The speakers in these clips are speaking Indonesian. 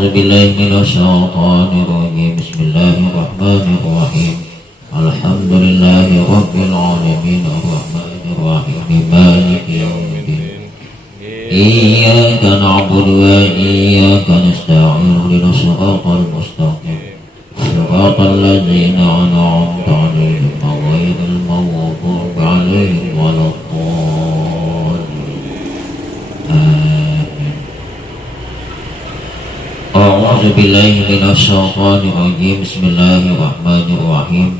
أعوذ بالله من الشيطان الرجيم بسم الله الرحمن الرحيم الحمد لله رب العالمين الرحمن الرحيم مالك يوم الدين إياك نعبد وإياك نستعين اهدنا الصراط المستقيم صراط الذين أنعمت عليهم غير المغضوب عليهم ولا الضالين آمين. أعوذ بالله من الشيطان الرجيم بسم الله الرحمن الرحيم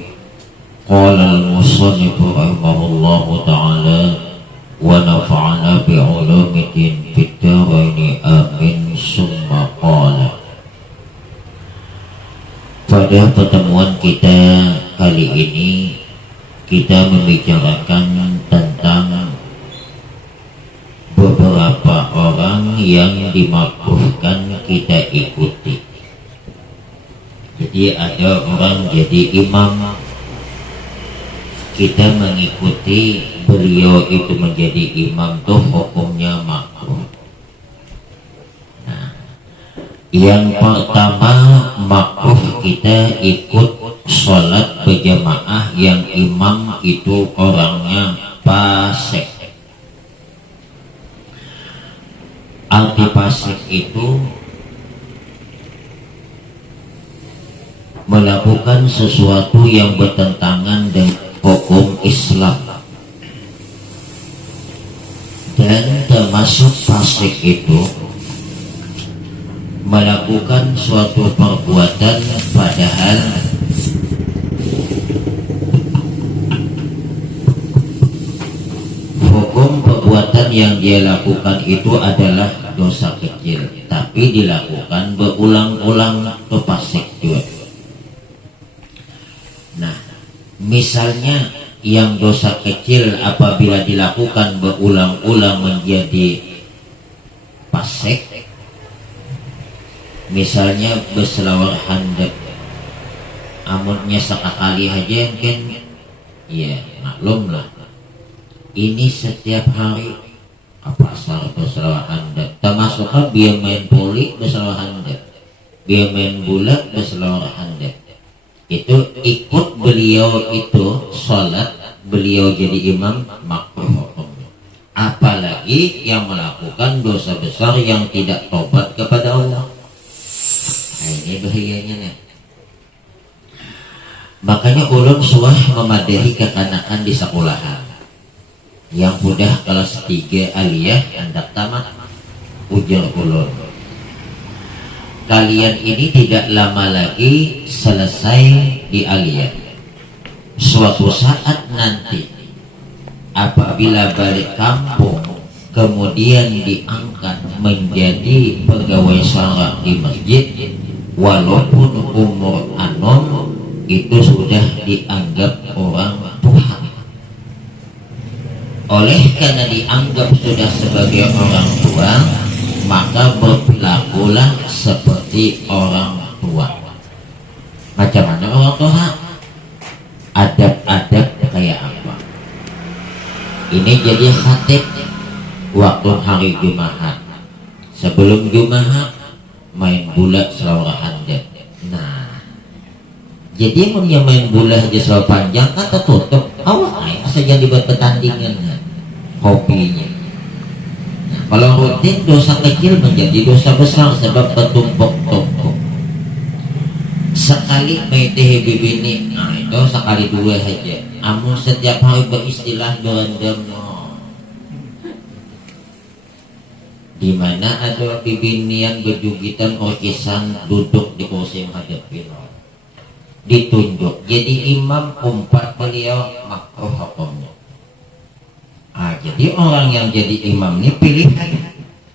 قال المصنف رحمه الله تعالى ونفعنا بعلوم الدين في الدارين آمين ثم قال. Pada pertemuan kita kali ini kita membicarakan tentang beberapa orang yang dimakruhkan kita ikuti. Jadi ada orang jadi imam, kita mengikuti beliau itu menjadi imam tuh hukumnya makruh. Nah, yang pertama makruh kita ikut sholat berjamaah yang imam itu orangnya fasik. Arti fasik itu melakukan sesuatu yang bertentangan dengan hukum Islam, dan termasuk fasik itu melakukan suatu perbuatan padahal hukum perbuatan yang dia lakukan itu adalah dosa kecil, tapi dilakukan berulang-ulang itu fasik juga. Nah, misalnya yang dosa kecil apabila dilakukan berulang-ulang menjadi fasik, misalnya berselawar handap, amunnya sekali aja kan, ya maklum lah. Ini setiap hari apa asal berselawar handap, termasuk dia main poli berselawar handap, dia main bola berselawar handap. Itu ikut beliau itu sholat, beliau jadi imam makruh hukumnya. Apalagi yang melakukan dosa besar yang tidak tobat kepada Allah. Nah, ini bahayanya nih. Makanya ulun suah memadahi kekanakan di sekolahan yang udah kelas 3 aliyah hendak tamat. Ujar ulun, kalian ini tidak lama lagi selesai di aliyah. Suatu saat nanti apabila balik kampung kemudian diangkat menjadi pegawai syara di masjid, walaupun umur anom itu sudah dianggap orang tua. Oleh karena dianggap sudah sebagai orang tua, maka berperilakulah seperti orang tua. Macam mana orang tua? Adab-adab kayak apa? Ini jadi khatib waktu hari Jumat. Sebelum Jumat main bola selawar handap. Nah, jadi yang main bola aja selawar panjang kan tertutup. Awak saja dibuat pertandingan hobinya. Nah, kalau rutin dosa kecil menjadi dosa besar sebab bertumpuk-tumpuk. Sekali maiteh bibini, nah itu sekali dua saja. Amun setiap hari beristilah berendam, di mana ada bibinian berjugitan orkisan duduk di kursi menghadapi ditunjuk jadi imam umpat beliau makruh hukumnya. Jadi orang yang jadi imam ini pilihan.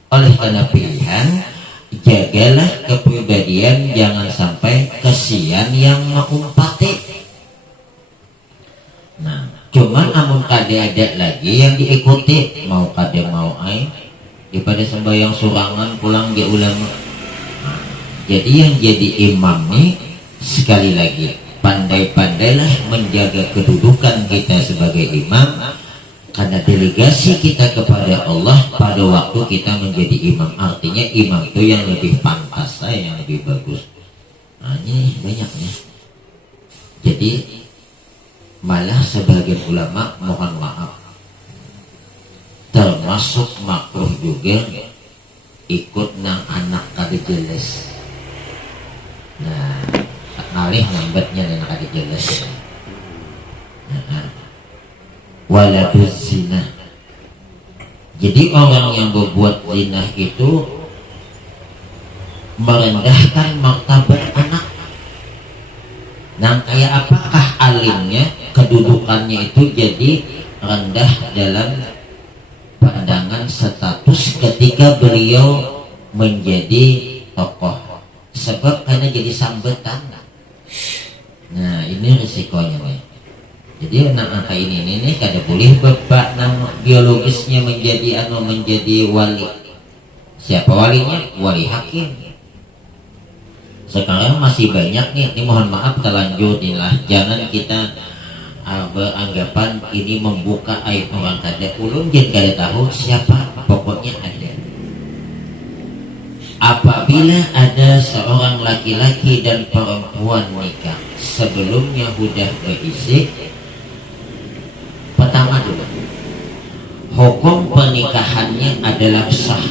Oleh karena pilihan, jagalah kepribadian, jangan sampai kesian yang mengumpati. Nah, cuman amun kade ada lagi yang diikuti, mau kade mau ai daripada sembahyang surangan pulang dia ulama. Nah, jadi yang jadi imam nih sekali lagi pandai-pandailah menjaga kedudukan kita sebagai imam. Karena delegasi kita kepada Allah pada waktu kita menjadi imam. Artinya imam itu yang lebih pantas, yang lebih bagus. Nah ini banyaknya. Jadi malah sebagian ulama mohon maaf, termasuk makruh juga ikut nang anak kada jelas. Nah malih ngambatnya nang kada jelas. Waladuz zina. Jadi orang yang berbuat zina itu merendahkan martabat anak. Nah kayak apakah alimnya, kedudukannya itu jadi rendah dalam pandangan status ketika beliau menjadi tokoh, sebab karena jadi sambetan. Nah ini risikonya nih. Jadi anak ini kada boleh bapak nang biologisnya menjadi wali. Siapa walinya? Wali hakim. Sekarang masih banyak nih, ini mohon maaf terlanjur inilah. Jangan kita beranggapan ini membuka aib orang kada. Ulun jangan kada tahu siapa, pokoknya ada. Apabila ada seorang laki-laki dan perempuan nikah sebelumnya sudah berisi, pertama dulu hukum pernikahannya adalah sah.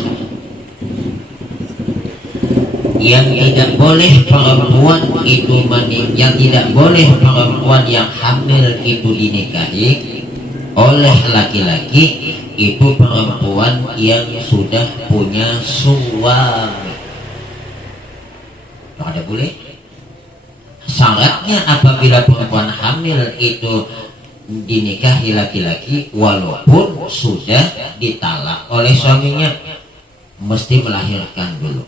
Yang tidak boleh perempuan itu yang tidak boleh perempuan yang hamil itu dinikahi oleh laki-laki itu perempuan yang sudah punya suami. Tidak boleh. Syaratnya apabila perempuan hamil itu dinikahi laki-laki walaupun sudah ditalak oleh suaminya, mesti melahirkan dulu.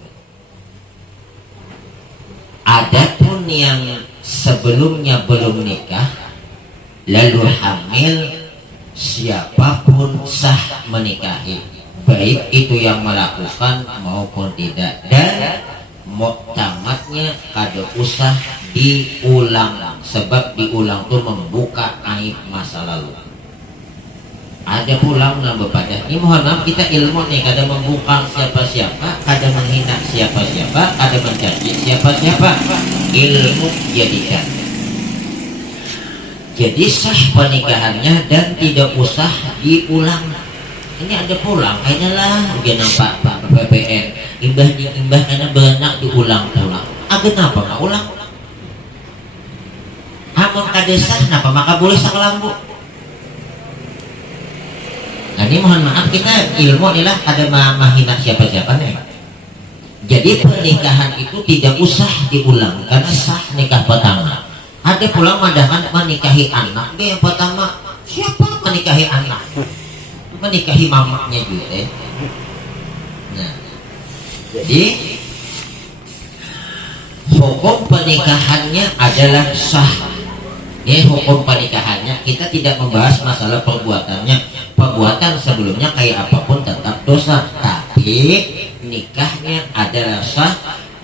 Adapun yang sebelumnya belum nikah lalu hamil, siapapun sah menikahi, baik itu yang melakukan maupun tidak, dan muktamadnya kada usah diulang, sebab diulang itu membuka aib masa lalu. Ada pulang nambah pada ini, mohon maaf kita ilmu nih, kada membuka siapa-siapa, kada menghina siapa-siapa, kada mencaci siapa-siapa, ilmu jadikan. Jadi sah pernikahannya dan tidak usah diulang. Ini ada pulang, kayaknya lah udah nampak Pak PPN imbah karena berenak diulang-ulang. Kenapa nggak ulang? Amun kada sah, kenapa maka boleh sakelambu? Nah ini mohon maaf kita ilmu inilah kada mahina siapa-siapa nih. Jadi pernikahan itu tidak usah diulang karena sah nikah pertama. Ada pulang madahan menikahi anak yang pertama. Siapa menikahi anak? Menikahi mamanya juga. Nah, jadi hukum pernikahannya adalah sah. Ini hukum pernikahannya, kita tidak membahas masalah perbuatannya. Perbuatan sebelumnya kayak apapun tetap dosa, tapi nikahnya adalah sah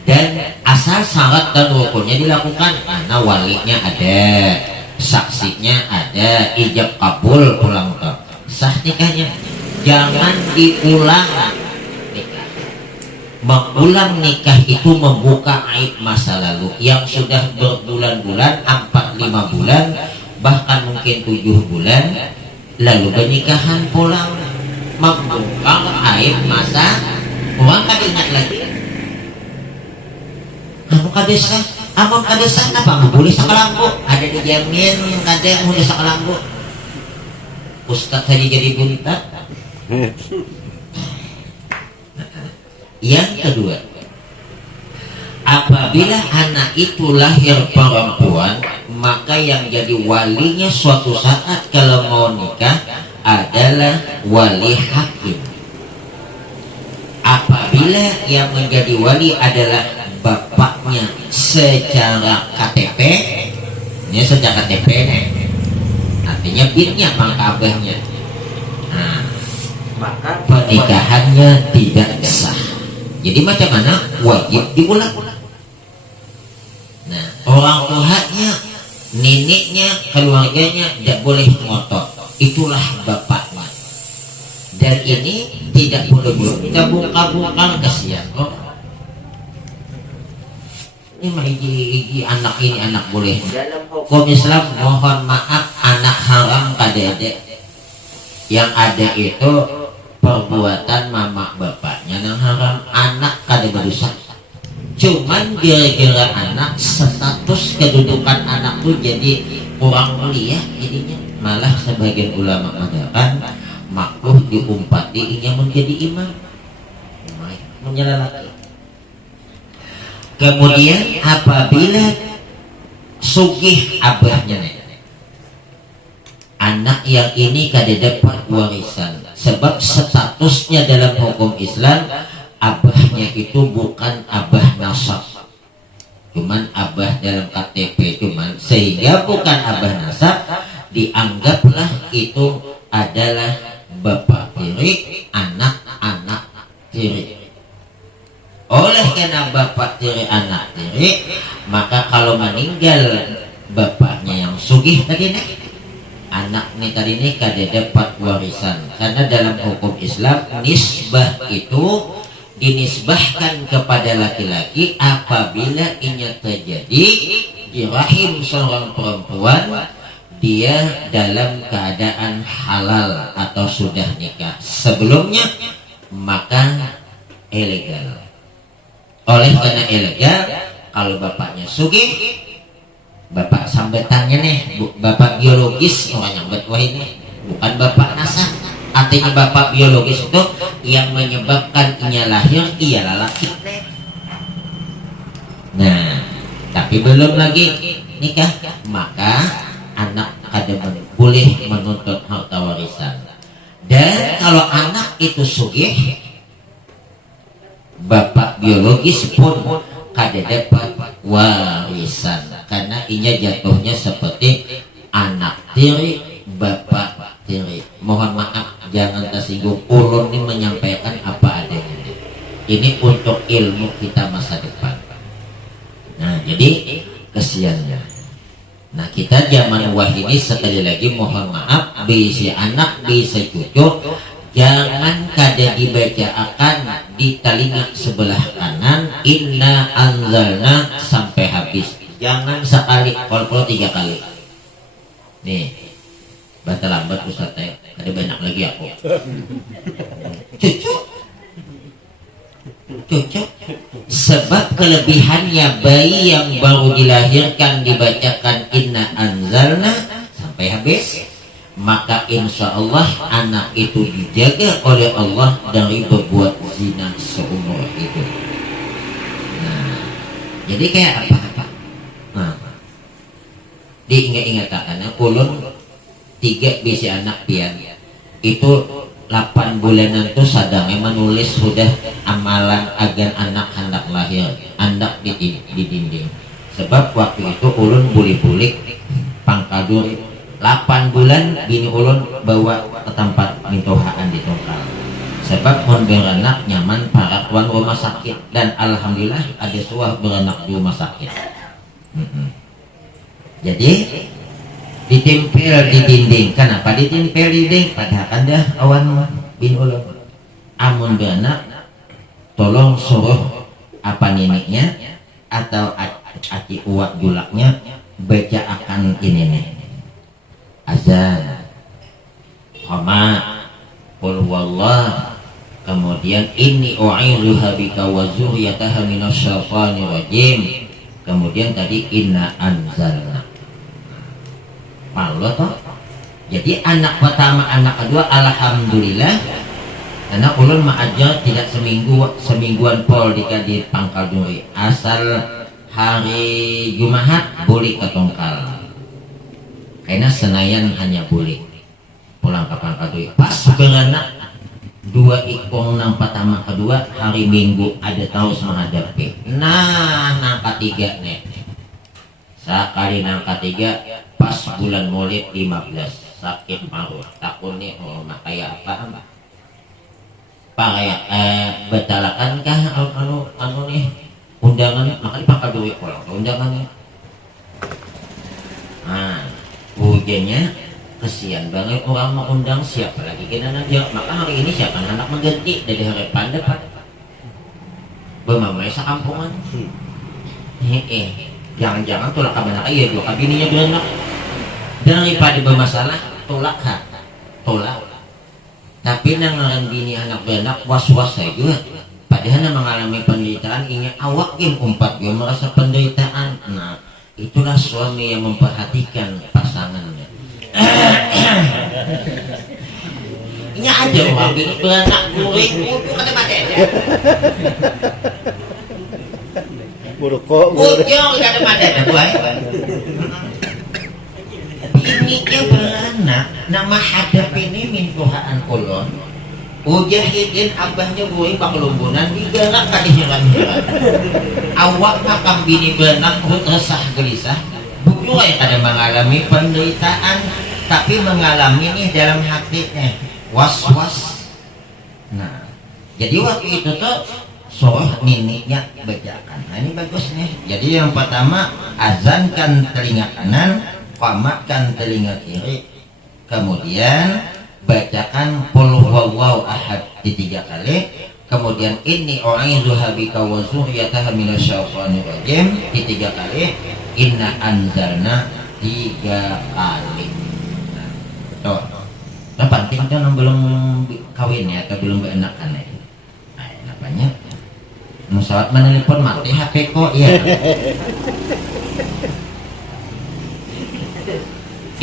dan asal syarat dan rukunnya dilakukan. Karena walinya ada, saksinya ada, ijab kabul pulang ke sah nikahnya. Jangan diulang nikah. Mengulang nikah itu membuka aib masa lalu yang sudah berbulan-bulan, 4-5 bulan, bahkan mungkin 7 bulan, lalu pernikahan pulang, membuka aib masa orang kada ingat lagi. Amon kadesah apa boleh sakalanggo, ada dijamin kada boleh sakalanggo. Ustaz tadi jadi buntat. Yang kedua, apabila anak itu lahir perempuan, maka yang jadi walinya suatu saat kalau mau nikah adalah wali hakim. Apabila yang menjadi wali adalah bapaknya secara KTP, ini secara KTP nih, artinya binnya mangkabahnya, nah, maka pernikahannya tidak sah. Jadi macam mana? Wajib diulang. Nah, orang tuanya, neneknya, keluarganya tidak boleh ngotot. itulah bapaknya. Dan ini tidak boleh kita bungkam-bungkam, kasihan kok. Ini mah anak ini anak boleh. Dalam hukum Islam mohon maaf anak haram kadede. Yang ada itu perbuatan mama bapaknya yang haram, anak kada berdosa. Cuman gara-gara anak status kedudukan anak tuh jadi kurang mulia jadinya. Malah sebagian ulama mengatakan makruh diumpati ini menjadi imam. Menjalankan. Kemudian apabila sugih abahnya anak yang ini kada dapat warisan sebab statusnya dalam hukum Islam abahnya itu bukan abah nasab, cuman abah dalam KTP, cuman sehingga bukan abah nasab, dianggaplah itu adalah bapak tiri, anak-anak tiri. Oleh karena bapak tiri anak tiri, maka kalau meninggal bapaknya yang sugih tadi nih, anak nih tadi ini kada dapat warisan. Karena dalam hukum Islam nisbah itu dinisbahkan kepada laki-laki apabila ini terjadi di rahim seorang perempuan dia dalam keadaan halal atau sudah nikah sebelumnya, maka ilegal. Oleh karena ilegal, kalau bapaknya sugih, bapak sambetannya nih, bapak biologis orang yang wah ini bukan bapak nasab. Artinya bapak biologis itu yang menyebabkan ia lahir ialah laki. Nah, tapi belum lagi nikah, maka anak kada boleh menuntut harta warisan. Dan kalau anak itu sugih, bapak biologis pun kada dapat warisan karena inya jatuhnya seperti anak tiri bapak tiri. Mohon maaf jangan tersinggung, ulun ini menyampaikan apa adanya. Ini untuk ilmu kita masa depan. Nah jadi kesiannya. Nah kita zaman wah ini sekali lagi mohon maaf, bisa anak bisa cucu jangan kada dibaca akan di telinga sebelah kanan inna anzalna sampai habis. Jangan sekali, kalau 3 kali. Nih, bata lambat Ustaz teh, ada banyak lagi aku. Cucu. Sebab kelebihannya bayi yang baru dilahirkan dibacakan inna anzalna sampai habis, maka insya Allah anak itu dijaga oleh Allah dari berbuat zina seumur hidup. Nah, jadi kayak apa? Nah, diingat-ingat karena ulun 3 bisi anak pian itu 8 bulanan tuh sadang menulis sudah amalan agar anak hendak lahir, anak di dinding. Sebab waktu itu ulun bulik-bulik pangkadur 8 bulan bini ulun bawa ke tempat mintohaan di Tongkal. Sebab mon beranak nyaman para tuan rumah sakit dan alhamdulillah ada suah beranak di rumah sakit. Jadi ditempel di dinding. Kenapa ditempel di dinding? Padahal ada awan bin ulun. Amun beranak tolong suruh apa neneknya atau aci uak julaknya baca akan ini nih azan qama qul huwallah, kemudian inni u'idzuha bika wa dzurriyyataha minasyaitonir rajim, kemudian tadi inna anzalna. Malu toh. Jadi anak pertama anak kedua alhamdulillah karena ulun ma'ajar tidak semingguan pol di Pangkal Duri, asal hari Jumat boleh ke Tongkal. Karena Senayan hanya boleh pulang ke Pangkal Duri. Pas beranak 2 ikong nang pertama kedua hari Minggu ada tahu menghadapi. Nah nang ketiga nih. Sekali nang ketiga pas bulan Maulid 15 sakit paru. Takut nih makanya apa? Kayak betalakan kah anu nih undangan, makanya Pangkal Duri pulang undangannya. Nah hujannya kasihan banget orang mengundang siapa lagi kena dia, maka hari ini siapa anak mengganti dari hari depan bermamai sakampungan. Jangan-jangan tolak kabar iya dua kabininya beranak daripada bermasalah tolak. Tapi nangaran bini anak beranak was-was saja, padahal mengalami penderitaan ini awakin umpat dia merasa penderitaan. Nah itulah suami yang memperhatikan pasangannya. Ini aja orang bini beranak guring kudu kata mati aja. Burukok. Ujung kata mati aja buai. Bininya beranak nama hadap ini mintuhaan ulon. Ujahidin abahnya guring pakelumbunan digalak kali hiran-hiran. Awak makam bini beranak resah gelisah. Bukan ada mengalami penderitaan, tapi mengalami ini dalam hatinya was-was. Nah, jadi waktu itu tuh soh niniknya bacakan. Nah ini bagus nih. Jadi yang pertama azankan telinga kanan, qamatkan telinga kiri. Kemudian bacakan qul huwallahu ahad 3 kali. Kemudian inni u'idzuha bika wa dzurriyyataha minasyaitonir rajim 3 kali. Inna anzalna 3 kali. Nah, tuh penting tuh belum kawin ya atau belum berenakan ya. Nah, apanya? Musawat menelpon mati HP kok ya.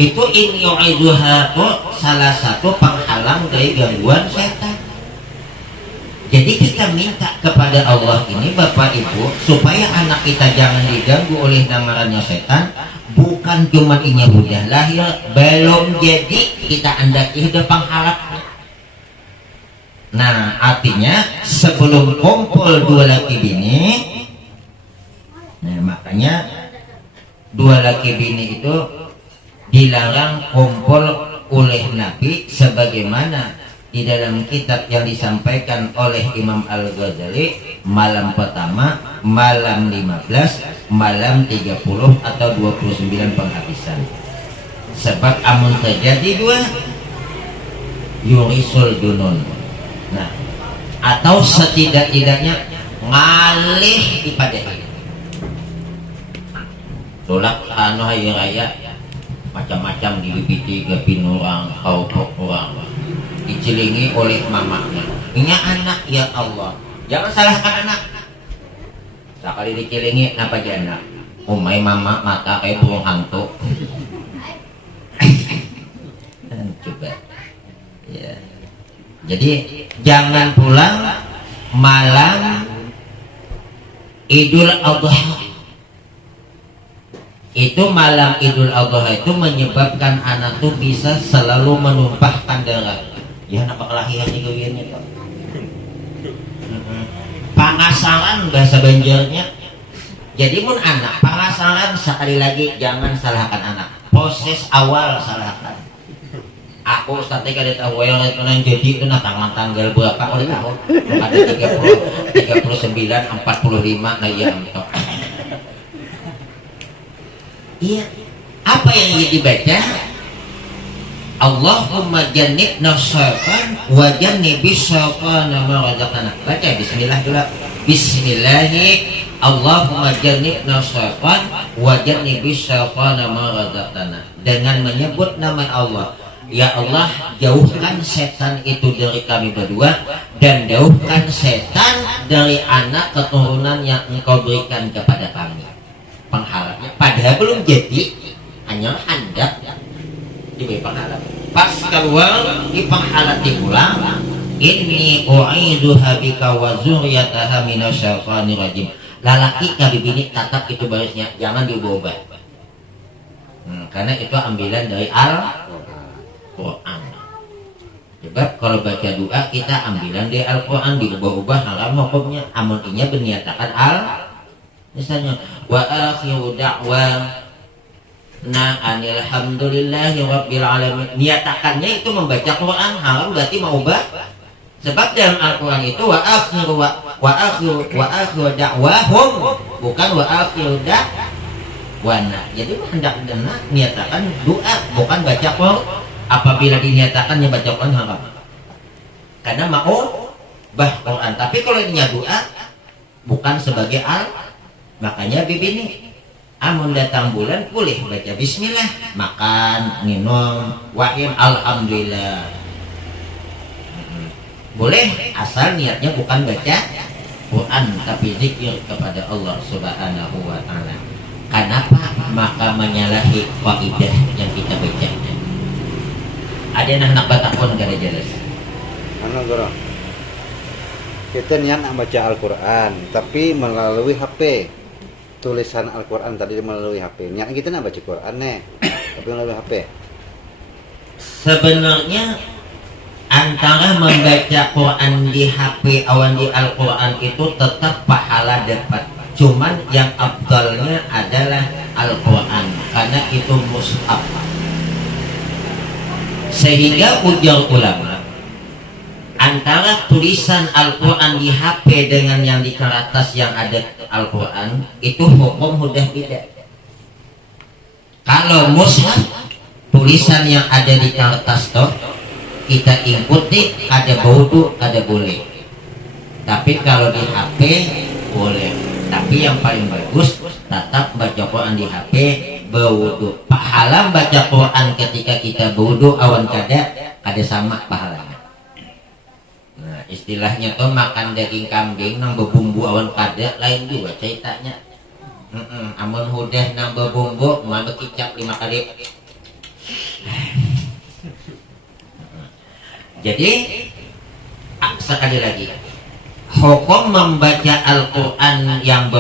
Itu ini u'idzuha kok salah satu penghalang dari gangguan setan. Jadi kita minta kepada Allah ini Bapak Ibu supaya anak kita jangan diganggu oleh namarannya setan. Bukan cuma ini udah lahir belum jadi kita andaki hidup penghalangnya. Nah artinya sebelum kumpul dua laki bini, nah makanya dua laki bini itu dilarang kumpul oleh Nabi sebagaimana di dalam kitab yang disampaikan oleh Imam Al-Ghazali malam pertama, malam 15, malam 30 atau 29 penghabisan. Sebab amun terjadi dua yurisul dunun. Nah, atau setidak-tidaknya ngalih ipadahi. Tolak anu hari raya macam-macam dibibiti ke pinurang, kaupok orang dicelingi oleh mamanya. Ini anak ya Allah, jangan salahkan anak. Sekali dicelingi apa anak? Umai mama mata kayak burung hantu. Coba ya. Jadi jangan pulang malam Idul Adha. Itu malam Idul Adha itu menyebabkan anak tuh bisa selalu menumpahkan darah. Ya nak kelahiran juga biarnya Pak. Pangasaran bahasa Banjarnya. Jadi mun anak pangasaran sekali lagi jangan salahkan anak. Proses awal salahkan. Aku tadi kada tahu yang jadi itu nah tanggal berapa oleh tahun? Ada 30, 39, 45 nah iya gitu. Iya. Apa yang dibaca? Allahumma jannibna syaitan wa jannibis syaitana ma razaqtana. Baca bismillah dulu. Bismillahi Allahumma jannibna syaitan wa jannibis syaitana ma razaqtana. Dengan menyebut nama Allah. Ya Allah, jauhkan setan itu dari kami berdua dan jauhkan setan dari anak keturunan yang Engkau berikan kepada kami. Penghalangnya padahal belum jadi, hanya hendak diberi penghalang. Pas keluar di penghalang diulang, inni u'idzuha bika wa dzurriyyataha minasyaitonir rajim. Lalaki kali bini tatap itu barisnya, jangan diubah-ubah. Karena itu ambilan dari Al-Quran. Sebab kalau baca doa kita ambilan dari Al-Quran, diubah-ubah haram hukumnya. Amunnya berniatakan misalnya wa akhiru da'wana alhamdulillahi rabbil alamin. Niatakannya itu membaca Quran haram, berarti mau ubah. Sebab dalam Al-Quran itu wa akhiru da'wahum, bukan wa akhiru da'wana. Jadi hendak niatakan doa, bukan baca apabila dinyatakannya baca Quran haram. Karena mau bah Quran. Tapi kalau ini doa bukan sebagai makanya bibini amun datang bulan boleh baca bismillah, makan, minum, wa'im alhamdulillah. Boleh asal niatnya bukan baca Quran tapi zikir kepada Allah Subhanahu wa taala. Kenapa? Maka menyalahi kaidah yang kita baca. Ada anak batakon kada jelas. Ano guru? Kita niat nak baca Al-Quran tapi melalui HP. Tulisan Al-Quran tadi melalui HP. Niat kita nak baca Quran tapi melalui HP. Sebenarnya antara membaca Quran di HP awan di Al-Quran itu tetap pahala dapat. Cuman yang afdalnya adalah Al-Quran karena itu mushaf. Sehingga ujar ulama, antara tulisan Al-Quran di HP dengan yang di kertas yang ada Al-Quran itu hukum sudah beda. Kalau mushaf, tulisan yang ada di kertas toh kita ikuti, ada wudu, ada boleh. Tapi kalau di HP boleh. Tapi yang paling bagus tetap baca Quran di HP berwudu. Pahala baca Quran ketika kita berwudu awan kada sama pahalanya. Nah, istilahnya tuh makan daging kambing nang berbumbu awan kada lain juga ceritanya. Amun udah nang berbumbu mau kicap 5 kali. Jadi sekali lagi hukum membaca Al-Quran yang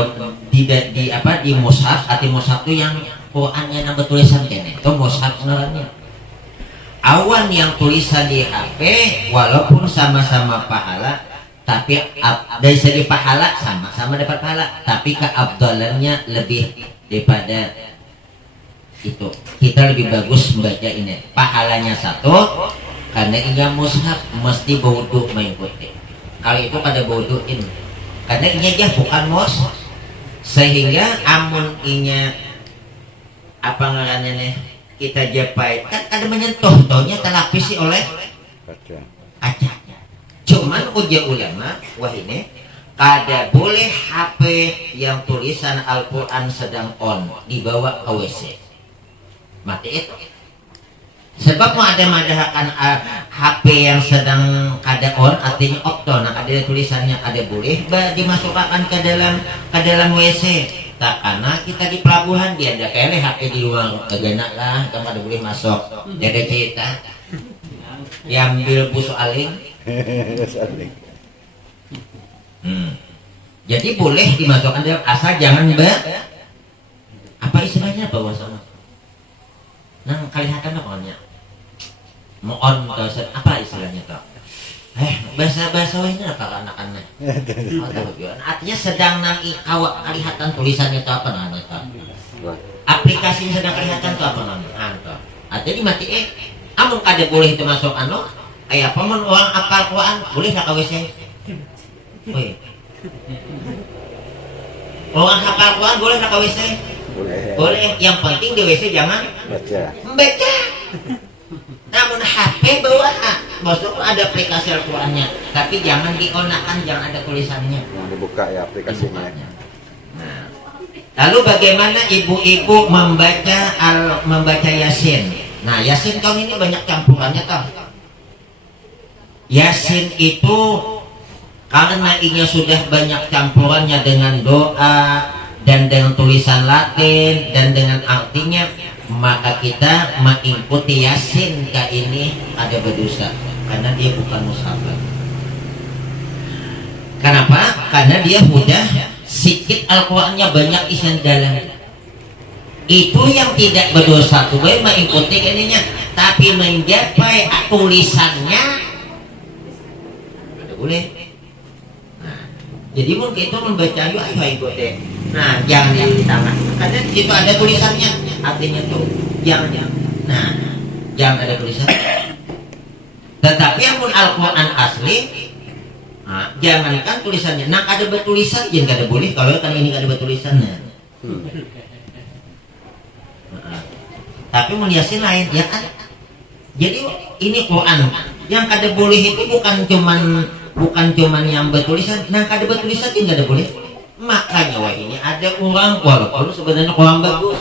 di mushaf, arti mushaf itu yang Qurannya yang bertulisan kene itu mushaf sebenarnya. Awan yang tulisan di HP walaupun sama-sama pahala tapi dari segi pahala sama-sama dapat pahala tapi keabdalannya lebih daripada itu. Kita lebih bagus membaca ini, pahalanya satu karena ini mushaf mesti berwudu mengikuti. Kalau itu pada bodohin karena ini aja bukan mos sehingga amun inya apa ngarannya kita jepai kan ada menyentuh tohnya terlapisi oleh kaca. Cuman ujar ulama wah ini kada boleh HP yang tulisan Al-Quran sedang on dibawa ke WC mati itu. Sebab mau ada madahakan HP yang sedang kada on artinya okton, nah ada tulisannya ada boleh dimasukkan ke dalam WC. Tak karena kita di pelabuhan dia ada kele HP di luar kegenak lah, kamu ada boleh masuk. Jadi cerita diambil busuk aling. Jadi boleh dimasukkan dalam asal jangan apa istilahnya bawa sama. Nang kelihatan apa namanya? Mohon apa istilahnya kak? Bahasa ini apa anak-anak? Artinya sedang nang ikawak kelihatan tulisannya itu apa namanya kak? Aplikasi sedang kelihatan itu apa namanya? Artinya dimati amun kada boleh itu masuk kayak apa mun orang apal Quran boleh nak WC? Orang hafal Quran boleh nak WC? Boleh. Yang penting di WC jangan baca. Namun HP bawa maksudnya ada aplikasi Al-Qurannya tapi jangan dionakan, jangan ada tulisannya, jangan dibuka ya aplikasinya. Nah, lalu bagaimana ibu-ibu membaca Yasin? Nah, Yasin tahun ini banyak campurannya toh. Yasin itu karena ini sudah banyak campurannya dengan doa dan dengan tulisan Latin dan dengan artinya, maka kita mengikuti Yasin ini ada berdosa karena dia bukan mushaf. Kenapa? Karena dia sudah sikit Al-Qurannya banyak isian dalam. Itu yang tidak berdosa tuh baik mengikuti ininya, tapi menjapai tulisannya ada boleh. Nah, jadi mungkin itu membaca ayo ikuti. Nah, jangan yang di tangan karena di situ ada tulisannya, artinya tuh jangan. Nah, jangan ada tulisan. Tetapi amun Al-Quran asli, nah, jangankan tulisannya. Nah, ada bertulisan, jangan ada boleh. Kalau kan ini ada bertulisannya. Nah, tapi mun Yasin lain, ya kan? Jadi ini Quran yang kada boleh itu bukan cuman yang bertulisan, nah kada bertulisan itu kada boleh. Makanya wah ini ada orang walaupun sebenarnya kurang bagus.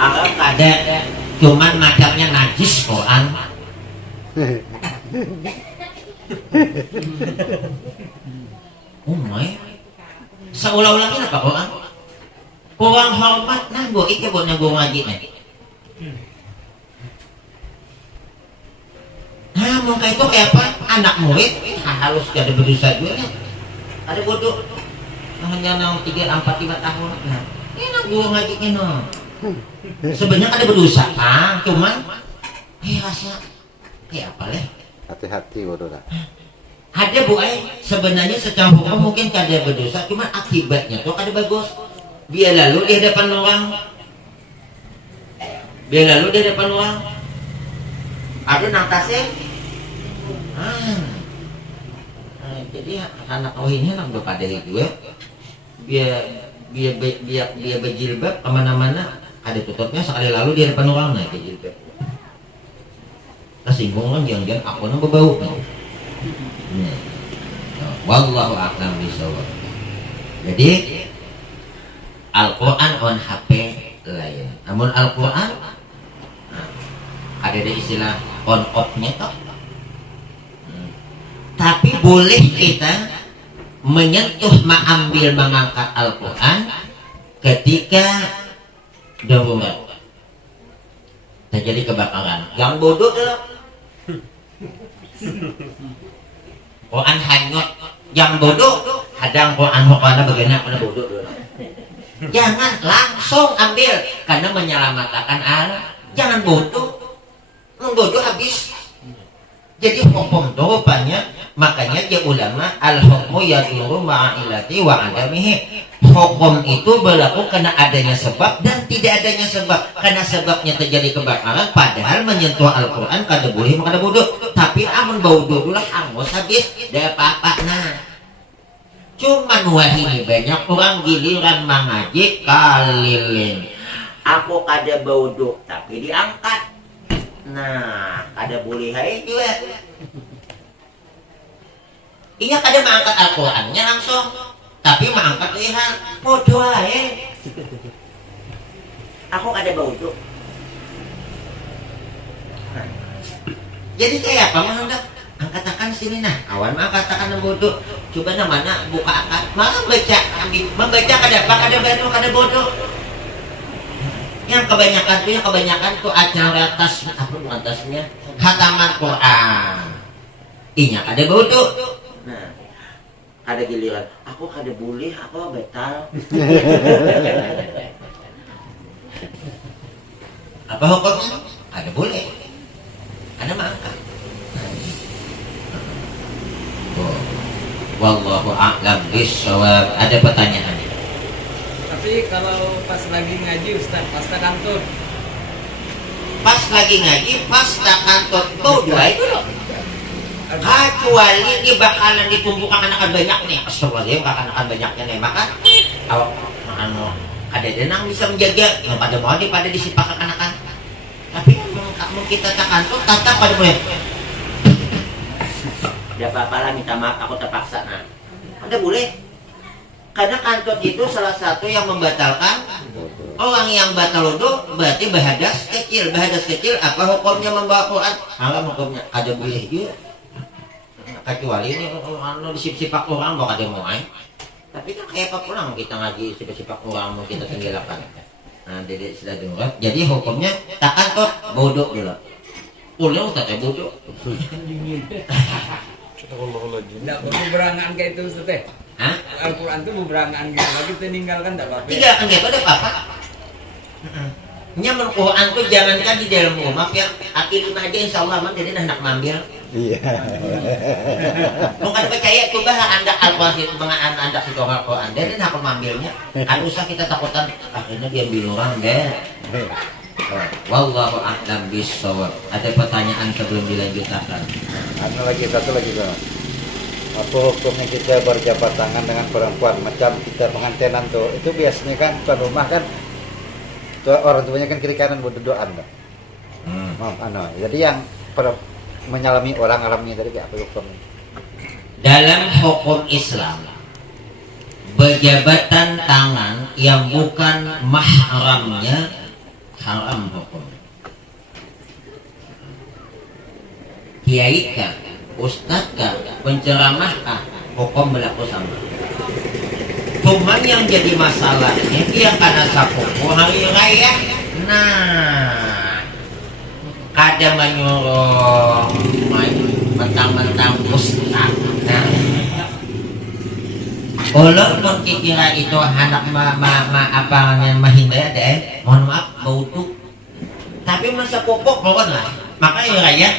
Agak kada cuman macamnya najis Quran. Oh my, seulah-ulangnya apa Quran? Kurang hormat nah gua itu buat nyago ngaji nih. Nah muka itu kayak apa? Anak murid harus jadi berdosa juga. Ada bodoh hanya 3, 4, 5 tahun. Nah, ini gua ngaji ini. Sebenarnya ada berdosa, cuman rasa kayak apa leh? Hati-hati bodoh dah. Ada bu sebenarnya secara hukum mungkin kada berdosa, cuman akibatnya tuh kada bagus. Biar lalu di hadapan orang, ada nang tasnya. Jadi anak ini nang pada itu ya. Biar berjilbab kemana-mana ada tutupnya sekali lalu di hadapan orang naik jilbab. Tersinggung kan jangan-jangan aku nang berbau. Wallahu a'lam bishawab. Jadi Al-Quran on HP lain. Namun Al-Quran ada istilah on off-nya toh. Tapi boleh kita menyentuh, mengambil, mengangkat Al-Quran ketika darurat. Terjadi kebakaran. Yang bodoh adalah Quran hanyut. Yang bodoh hadang Quran hokana bagaimana pada bodoh dulu. Jangan langsung ambil karena menyelamatkan Allah. Jangan bodoh. Bodoh habis. Jadi hukum itu rupanya, makanya dia ulama al-hukmu yaduru ma'ilati wa adamihi. Hukum itu berlaku karena adanya sebab dan tidak adanya sebab. Karena sebabnya terjadi kebakaran, padahal menyentuh Al-Quran kada boleh kada bodoh. Tapi amun bodoh dulu hangus habis, dah apa-apa nah. Cuman wahini banyak orang giliran mengaji kaliling. Aku kada bodoh tapi diangkat. Nah, kada boleh hai juga. Iya kada mengangkat Al-Qurannya langsung, tapi mengangkat lihat bodoh ae. Aku kada bodoh. Nah, jadi kayak apa mah angkatakan sini nah, awan mah katakan bodoh. Coba mana buka akad, malah membaca kada bodoh. Yang kebanyakan tuh acara tasnya khataman Quran. Inya kada bodoh. Nah, ada giliran. Aku kada boleh, aku batal. Apa hukumnya? Kada boleh. Ada mangkat. Wallahu a'lam bishawab. Ada pertanyaan? Tapi kalau pas lagi ngaji Ustaz, pas kantor. Pas lagi ngaji, pas kantor tuh dua itu loh. Kecuali dia bakalan ditumpukan anak banyak nih. Astagfirullahaladzim, anak banyaknya nih. Maka ada denang bisa menjaga yang pada mau pada disipak anak-anak. Tapi kamu kita tak kantor, tatap pada mulai. Tidak apa-apa lah, minta maaf, aku terpaksa. Nah, ada boleh. Karena kantor itu salah satu yang membatalkan. Orang yang batal wudu berarti bahadas kecil. Bahadas kecil apa hukumnya membawa Quran? Haram hukumnya. Ada boleh juga. Kecuali ini disip-sipak orang bakal ada mau. Tapi kan kayak apa pulang kita ngaji sip-sipak orang mau kita tinggalkan. Nah, jadi sudah dengar. Jadi hukumnya tak kantor bodoh dulu. Ulang tak bodoh. Tidak berangan kayak itu Ustaz. Al-Quran itu berangan gitu. Lagi meninggalkan tidak apa-apa. Tidak akan gitu ada apa-apa. Nyaman Quran tuh jangankan di dalam rumah, biar akhirnya aja insya Allah man jadi hendak ngambil. Iya. Mau kada percaya coba anda Al-Quran itu anda situ Al-Quran, jadi hendak mengambilnya. Kan usah kita takutan akhirnya dia bilang deh. Wallahu a'lam bishawab. Ada pertanyaan sebelum dilanjutkan? Ada lagi satu lagi. apa hukumnya kita berjabat tangan dengan perempuan macam kita pengantenan tuh, itu biasanya kan tuan rumah kan orang tuanya kan kiri kanan berduaan kan. Jadi yang menyalami orang alamnya tadi kayak apa hukumnya? Dalam hukum Islam, berjabatan tangan yang bukan mahramnya haram hukum. Kiai kah, ustaz kah, penceramah kah, hukum berlaku sama. Cuman yang jadi masalahnya dia karena sapuku hari raya. Nah, kadang menyuruh mentang-mentang ustaz. Nah, walaupun kira itu anak mahindaya deh, mohon maaf bau tuh. Tapi masa pokok mohon lah. Makanya raya.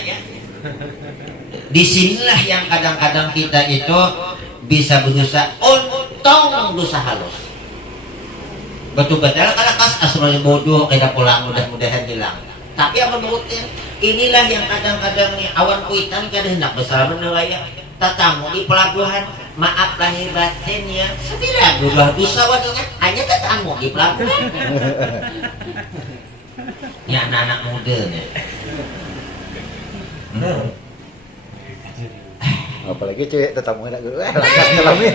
Disinilah yang kadang-kadang kita itu bisa berusaha untung dosa halus. Betul-betul karena kas asrul bodoh kita pulang mudah-mudahan hilang. Tapi apa menurutnya inilah yang kadang-kadang nih awan kuitan kadang hendak besar meneraya tatamu di pelabuhan. Maaf lahir batin ya, sebilang dua dosa wadahnya hanya tatamu di pelabuhan. Ya anak-anak muda nih. Apalagi cewek tetamu enak dulu ngalamin.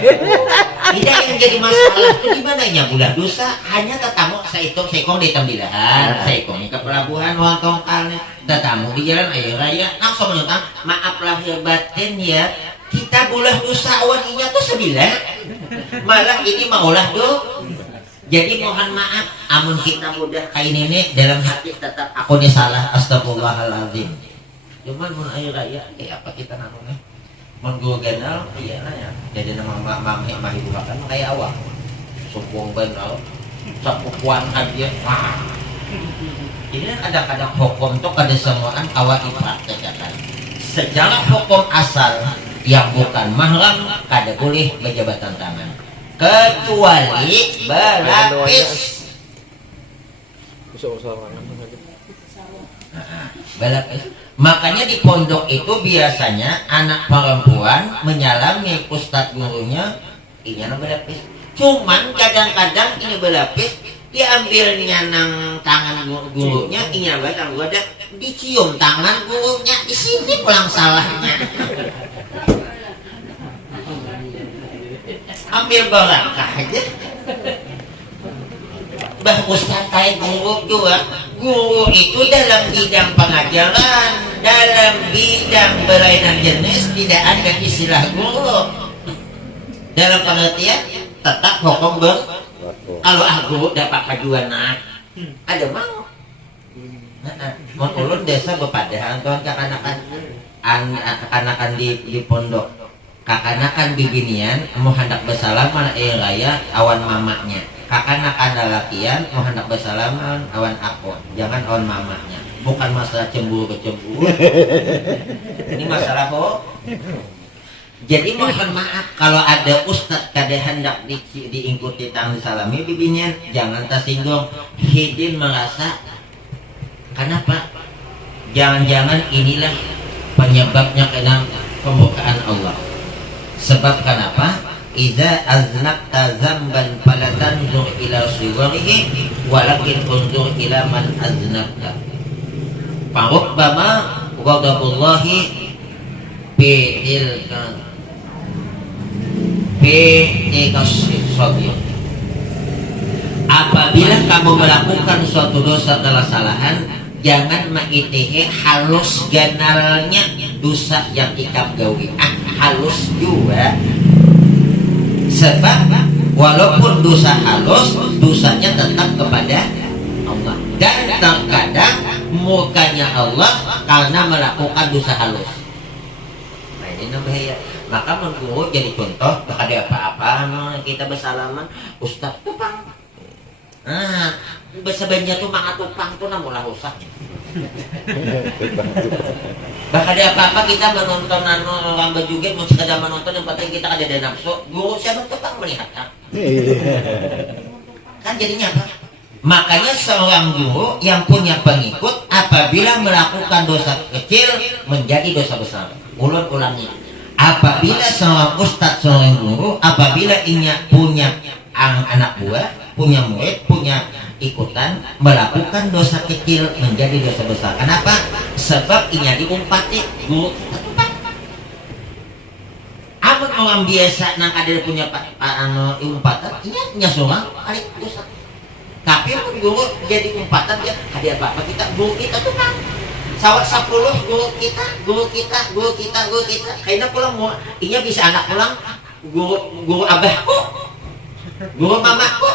Tidak yang jadi masalah itu di mananya bulah dosa hanya tetamu seikong di tembilahan, seikongnya ke pelabuhan uang tongkalnya, tetamu di jalan air raya langsung menyatakan maaf lahir batin ya, kita bulah dosa awalnya tuh sebilah, malah ini maulah do. Jadi mohon maaf, amun kita mudah kain ini dalam hati tetap aku ini salah, astagfirullahaladzim. Cuman mun air raya kayak apa kita nanungnya? Mun ganal iya lah ya. Jadi nama mami bukan kayak awak. Sumpung benar. Sapupuan aja. Wah. Jadi kan kadang-kadang hukum itu kada semuaan awak dipraktekkan. Secara hukum asal yang bukan mahram kada boleh berjabatan tangan. Kecuali berlapis. Berlapis. Makanya di pondok itu biasanya anak perempuan menyalami ustadz gurunya ini berlapis. Cuman kadang-kadang ini berlapis diambilnya nang tangan gurunya ini ada dicium tangan gurunya, di sini pulang salahnya. Ambil barangkah aja. Bah ustadz kayak guru juga. Guru itu dalam bidang pengajaran, dalam bidang berlainan jenis tidak ada istilah guru. Dalam pengertian tetap hukum kalau guru dapat kajuan ada mau. Mau ulun desa berpadahan tuan kakanakan di pondok. Kakanakan bibinian mau hendak bersalam mana raya awan mamaknya. Kakanakan lalakian mau hendak bersalaman awan aku, jangan awan mamaknya. Bukan masalah cemburu. Ini masalah Jadi mohon maaf kalau ada ustadz kada hendak diikuti tang salami bibinian, jangan tersinggung. Hidin merasa kenapa? Jangan-jangan inilah penyebabnya kena pembukaan Allah. Sebab kenapa? Iza aznabta zamban fala tanzur ila siwarihi walakin unzur ila man aznabta. Farubbama ghadabullahi apabila kamu melakukan suatu dosa atau kesalahan, jangan mengitihi halus ganalnya dosa yang ikam gawi. Halus juga. Sebab walaupun dosa halus, dosanya tetap kepada Allah. Dan terkadang mukanya Allah karena melakukan dosa halus. Nah ini bahaya. Maka menurut jadi contoh, ada apa-apa kita bersalaman, Ustaz tupang. Nah, sebenarnya tuh mangat tupang tuh namulah rusaknya. Bahkan ada apa-apa kita menonton orang berjoget, mau sekadar menonton yang penting kita ada nafsu. Guru siapa tupang melihat kan? Kan jadinya apa? Makanya seorang guru yang punya pengikut apabila melakukan dosa kecil menjadi dosa besar. Ulangi. apabila seorang ustadz, seorang guru, apabila ingin punya anak buah, punya murid, punya ikutan, melakukan dosa kecil menjadi dosa besar. Kenapa? Sebab ini diumpati guru kita umpat. Amun orang biasa nang ada punya umpatan, ini seorang kali dosa. Tapi guru jadi umpatan dia ada apa kita guru kita tuh kan sawat 10 guru kita kayaknya pulang mau inya bisa anak pulang guru abahku guru mamaku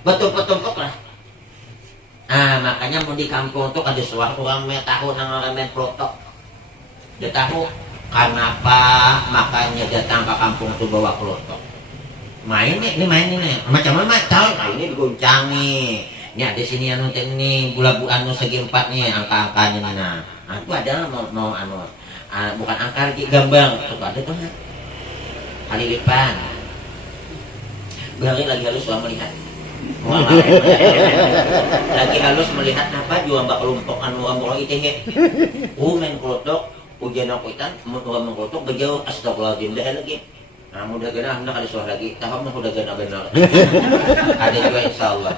betul lah. Makanya mau di kampung tuh ada suara orang tahu nang main protok dia tahu kenapa makanya datang ke kampung tuh bawa protok main nih macam mana tahu ini diguncang nih ini ada sini anu ini bula-bula anu segi 4 nih angka-angkanya nah itu adalah mau bukan angka lagi gambar tuh ada tuh kali lipan berarti lagi halus melihat lagi halus melihat apa jual mbak kelompok anu ambor ITH main klotok ujian akuitan mau mengklotok bejauh astagfirullahaladzim dah lagi. Nah, mudah gana hendak ada suara lagi. Tahap mudah gana benar. Ada juga insyaallah.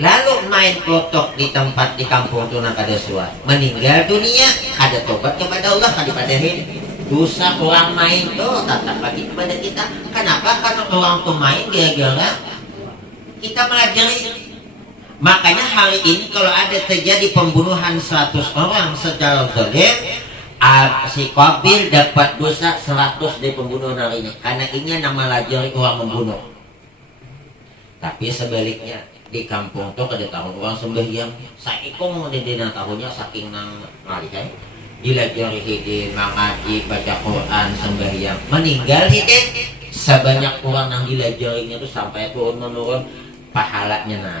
Lalu main klotok di tempat di kampung tuh nak ada suara. Meninggal dunia ada tobat kepada Allah daripada hidup. Dosa orang main tuh tatap lagi kepada kita. Kenapa? Karena orang tuh main gara-gara kita melajari. Makanya hari ini kalau ada terjadi pembunuhan 100 orang secara zalim, si Qabil dapat dosa 100 dari pembunuh hari ini karena ini nama lajari orang membunuh. Tapi sebaliknya di kampung tuh ada tahun orang sembahyang saikong di dina tahunnya saking nang ngalihai dilajari hidin mengaji baca Quran sembahyang meninggal hidin sebanyak orang yang dilajarinya tuh sampai turun menurun pahalanya nah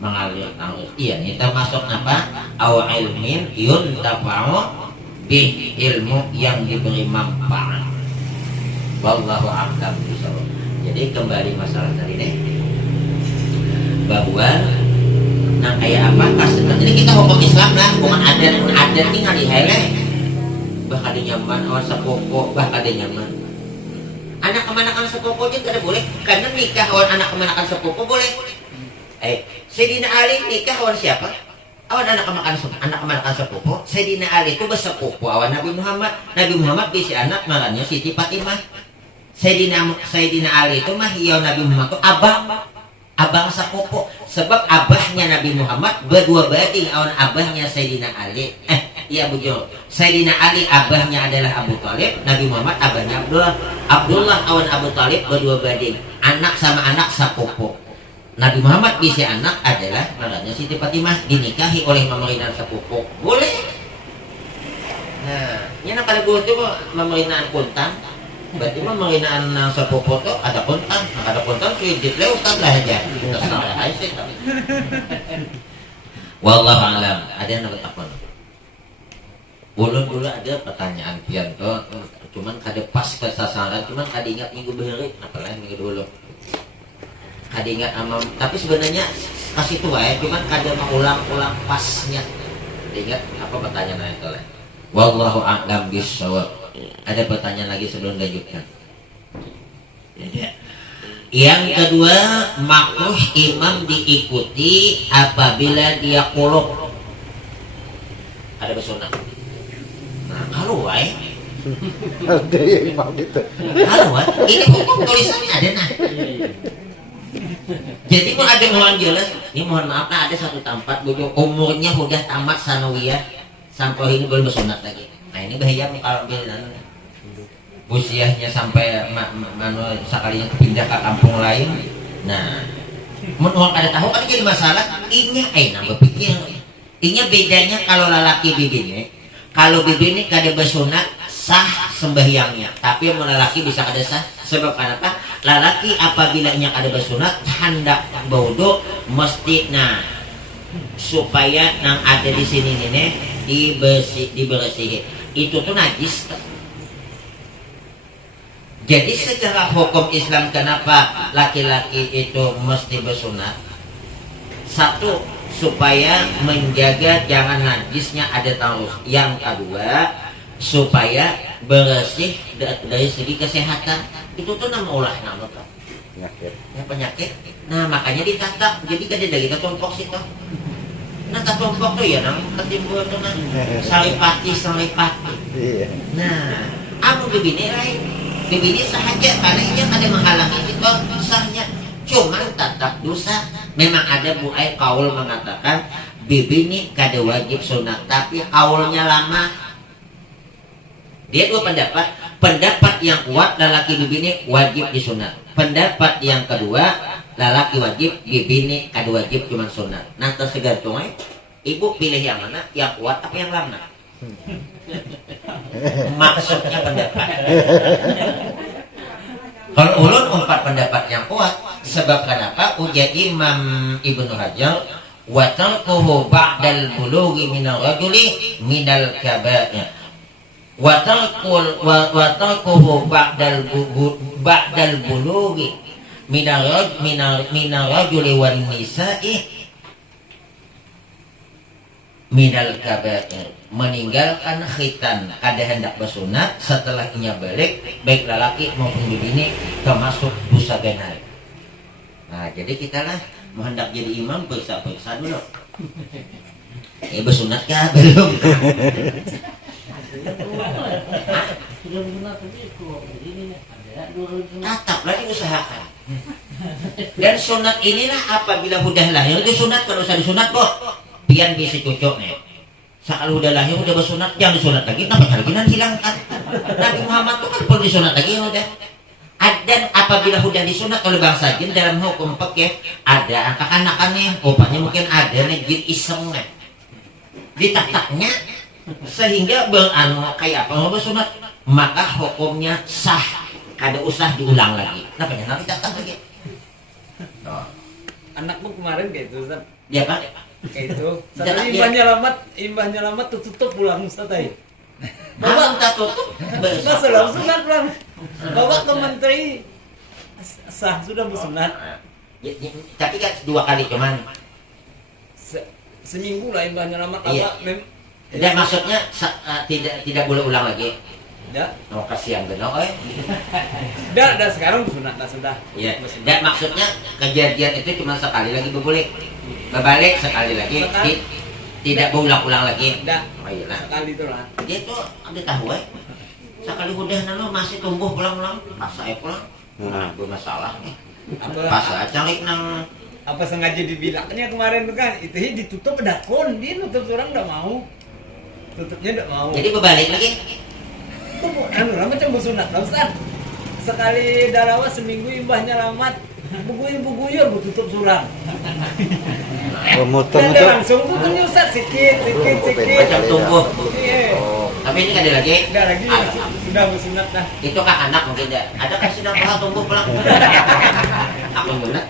mengalir terus. Iya ini termasuk apa aw ilmin yuntafa'u bih ilmu yang diberi manfaat. Wallahu a'lam bishawab. Jadi kembali masalah tadi deh bahwa nah kayak apa kasih ini kita hukum Islam lah bukan adat ini nggak dihele bahkan di nyaman awal sepupu bahkan di nyaman anak kemanakan sepupu aja tidak boleh karena nikah awal anak kemanakan sepupu boleh. Sayyidina Ali nikah awal siapa? Awan anak kemanakan sepupu. Sayyidina Ali itu bersepupu awan Nabi Muhammad bisa anak malahnya Siti Fatimah. Sayyidina Ali itu mah hiyo Nabi Muhammad itu abang sepupu sebab abahnya Nabi Muhammad berdua bading awan abahnya Sayyidina Ali. Iya bujur. Sayyidina Ali abahnya adalah Abu Thalib, Nabi Muhammad abahnya Abdullah awan Abu Thalib berdua bading. Anak sama anak sepupu. Nabi Muhammad bisa anak adalah malahnya Siti Fatimah dinikahi oleh pemerintahan sepupu boleh. Nah ini pada gue itu pemerintahan kuntan berarti pemerintahan sepupu itu ada kuntan kredit lah ustaz lah aja terserah aja tapi wallahu alam ada yang dapat apa dulu ada pertanyaan pian tuh cuman kada pas ke sasaran cuman kada ingat minggu behari apalagi minggu dulu kada ingat tapi sebenarnya kasih tua ya cuman kada mengulang-ulang pasnya ingat apa pertanyaan itu lah wallahu a'lam bishawab. Ada pertanyaan lagi sebelum lanjutkan yang kedua makruh imam diikuti apabila dia qulub ada bersunat. Nah kalau ada yang mau gitu kalau ini hukum tulisannya ada nah. Jadi mau ada orang jelas, ini mohon maaf nah ada satu tempat bujuk umurnya udah tamat sanawiyah sampai ini belum bersunat lagi. Nah ini bahaya kalau bilang usianya sampai sekalinya pindah ke kampung lain. Nah, menurut ada tahu kan jadi masalah. Ini nambah pikir. Ini bedanya kalau lelaki bibini, kalau bibini kada bersunat sah sembahyangnya, tapi mau lelaki bisa kada sah. Sebab kenapa? Lelaki apabila nya kada bersunat hendak baudo mesti supaya nang ada di sini nih dibersihin. Itu tuh najis. Jadi secara hukum Islam kenapa laki-laki itu mesti bersunat? Satu, supaya menjaga jangan najisnya ada terus. Yang kedua, supaya bersih dari segi kesehatan. Itu tuh nama ulah nama tuh penyakit. Nah makanya ditata, jadi kan dari katompok sih tuh. Nah katompok tuh ya nang ketimbul tuh nang saripati. Iya. Nah amun begini lain, begini sahaja karena ini ada menghalangi itu sahnya, cuman tetap dosa. Memang ada buai kaul mengatakan bibini kada wajib sunat, tapi kaulnya lama. Dia dua pendapat. Pendapat yang kuat lelaki bibini wajib disunat. Pendapat yang kedua lelaki wajib bibini kada wajib cuma sunat. Nah tersegantung ibu pilih yang mana, yang kuat apa yang lama. Maksudnya pendapat. Kalau ulun empat pendapat yang kuat. Sebab kenapa ujar Imam Ibnu Hajar wa tarkuhu ba'dal bulughi minal rajuli minal kaba'ir. Wa tarkuhu ba'dal bulughi minal rajuli wan nisa'i minal kaba'ir. Meninggalkan khitan kada hendak bersunat setelah inya balik, baik lelaki maupun bini, termasuk dosa benar. Nah jadi kita lah mau hendak jadi imam periksa dulu. Bersunat kah belum? Tetaplah diusahakan. Dan sunat inilah apabila udah lahir itu sunat. Kalau usah disunat kok pian bisa cocoknya. Kalau udah lahir udah bersunat, jangan disunat lagi. Kenapa lagi nanti hilangkan? Nabi Muhammad itu kan perlu disunat lagi ya udah. Dan apabila udah disunat oleh bangsa jin dalam hukum fikih ada anak-anakannya, rupanya mungkin ada nih jin isengnya ditataknya sehingga kayak apa mau bersunat, maka hukumnya sah, kada usah diulang lagi. Kenapa nanti tatak lagi? Anakmu kemarin kayak itu Ustaz. Ya Pak. Kayak itu. Setelah imbahnya lama tutup pulang Ustaz tadi. Bawa tak tutup. Nah, sunat pulang. Bawa ke menteri sah sudah bersunat. Tapi kan 2 kali cuman. Seminggu lah imbahnya lama. Iya. Dan maksudnya tidak boleh ulang lagi. Ya. Oh kasihan benar, Dah sekarang sunat dah sudah. Iya. Dan maksudnya kejadian itu cuma sekali lagi berbalik sekali lagi. Tidak berulang-ulang lagi. Dah. Oh iyalah. Sekali itu lah. Dia tuh ada tahu sekali udah nama masih tumbuh pulang-pulang, masa pulang. Nah, bermasalah nih. Pas calik nang apa sengaja dibilangnya kemarin tuh kan itu ditutup ada kon, dia nutup orang enggak mau. Tutupnya enggak mau. Jadi berbalik lagi. Anu lama coba sunat lah Ustaz. Sekali darawa seminggu imbahnya lamat. Buguyu tutup surang. Muter-muter. Dan langsung tutupnya Ustaz sikit. Macam tumbuh. Iya. Tapi ini ada lagi. Udah lagi sudah bersunat dah. Itu kan anak mungkin ada. Ada kan sedang tumbuh pulang. Aku sunat.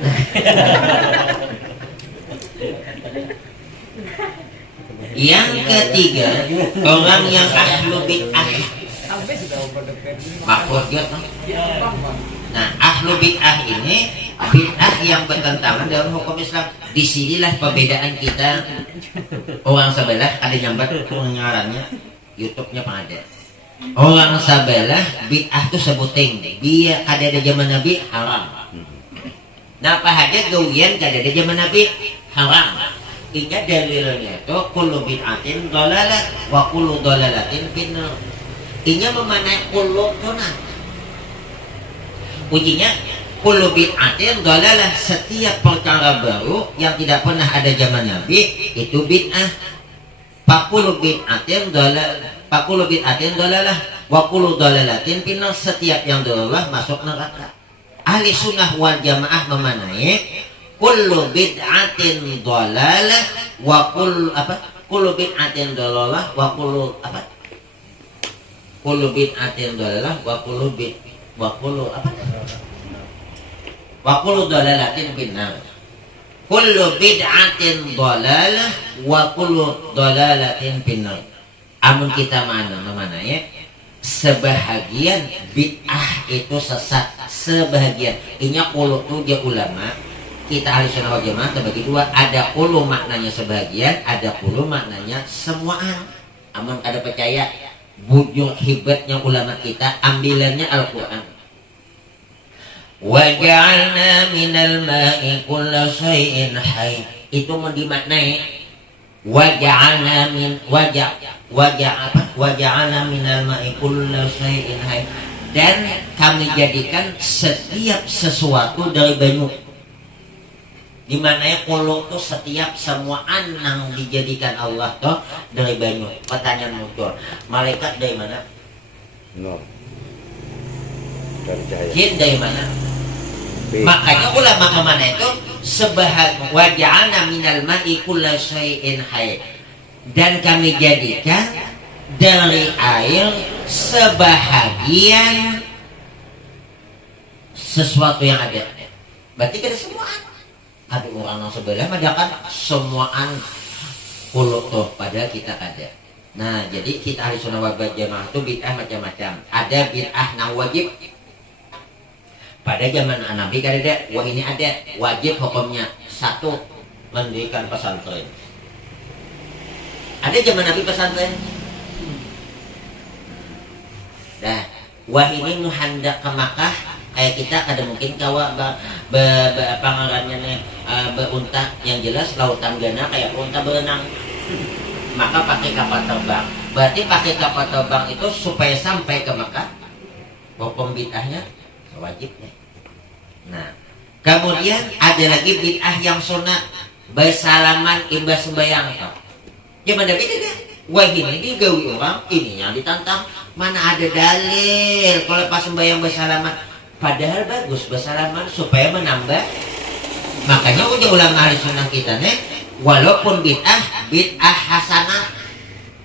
Yang ketiga, orang yang ahlu bid'ah. Sampai sudah berdeket. Makhluk dia kan. Nah, ahlu bid'ah ini bid'ah yang bertentangan dalam hukum Islam. Disinilah perbedaan kita. Orang sebelah ada nyambat pengarannya, YouTube-nya pun ada. Orang sebelah bid'ah itu sebuting. Dia ada zaman Nabi haram. Nah, apa aja gawian kada ada zaman Nabi haram. Ingat dalilnya itu kullu bid'atin dhalalah wa kullu dhalalatin finnar. Inya memanai kullu sunah. Ujinya kullu bid'atin dhalalah, setiap perkara baru yang tidak pernah ada zaman Nabi itu bid'ah. Fakulu bid'atin dhalalah wa kullu dhalalatin finnar, setiap yang dhalalah masuk neraka. Ahli sunnah wal jamaah memanai kullu bid'atin dhalalah wa kullu bid'atin dhalalah wa kullu kullu bid'atin dhalalah wa kullu dhalalatin finnar. Kullu bid'atin dhalalah wa kullu dhalalatin finnar. Amun kita mana ya, sebahagian bid'ah itu sesat, sebahagian. Inya kullu tu dia ulama. Kita ahli sunnah wal jamaah terbagi dua, ada kullu maknanya sebagian, ada kullu maknanya semuaan. Amun ada percaya bujur hebatnya ulama kita, ambilannya Al-Quran. Wa ja'alna minal ma'i kulla syai'in hayy. Itu mau dimaknai wa ja'alna minal ma'i kulla syai'in hayy. Dan kami jadikan setiap sesuatu dari banyu. Di mana ya kullu tuh setiap semua anang dijadikan Allah tuh dari banyu. Pertanyaan muncul, malaikat dari mana? Nur. Dari cahaya. Jin dari mana? B. Makanya ulama kemana itu sebahagian waja'alna minal ma'i kulla syai'in hayy. Dan kami jadikan dari air sebahagian sesuatu yang ada. Berarti ada semuaan. Ada orang yang sebelah madakan semuaan kuluk pada kita ada. Nah, jadi kita ahli sunnah wal jamaah itu bid'ah macam-macam. Ada bid'ah yang wajib. Pada zaman Nabi kan ada, wah ini ada wajib hukumnya. Satu, mendirikan pesantren. Ada zaman Nabi pesantren. Nah, wah ini muhandak ke Makkah, kayak kita ada mungkin kawa apa ngarannya nih beunta yang jelas lautan gana kayak unta berenang. Maka pakai kapal terbang. Berarti pakai kapal terbang itu supaya sampai ke Makkah. Hukum bid'ahnya wajibnya. Nah, kemudian ada lagi bid'ah yang sunat, bersalaman imbas sembahyang. Gimana beda? Wah ini digawi orang, ininya ditantang. Mana ada dalil kalau pas sembahyang bersalaman? Padahal bagus bersalaman supaya menambah. Makanya udah ulama ahli sunnah kita nih, walaupun bid'ah hasanah,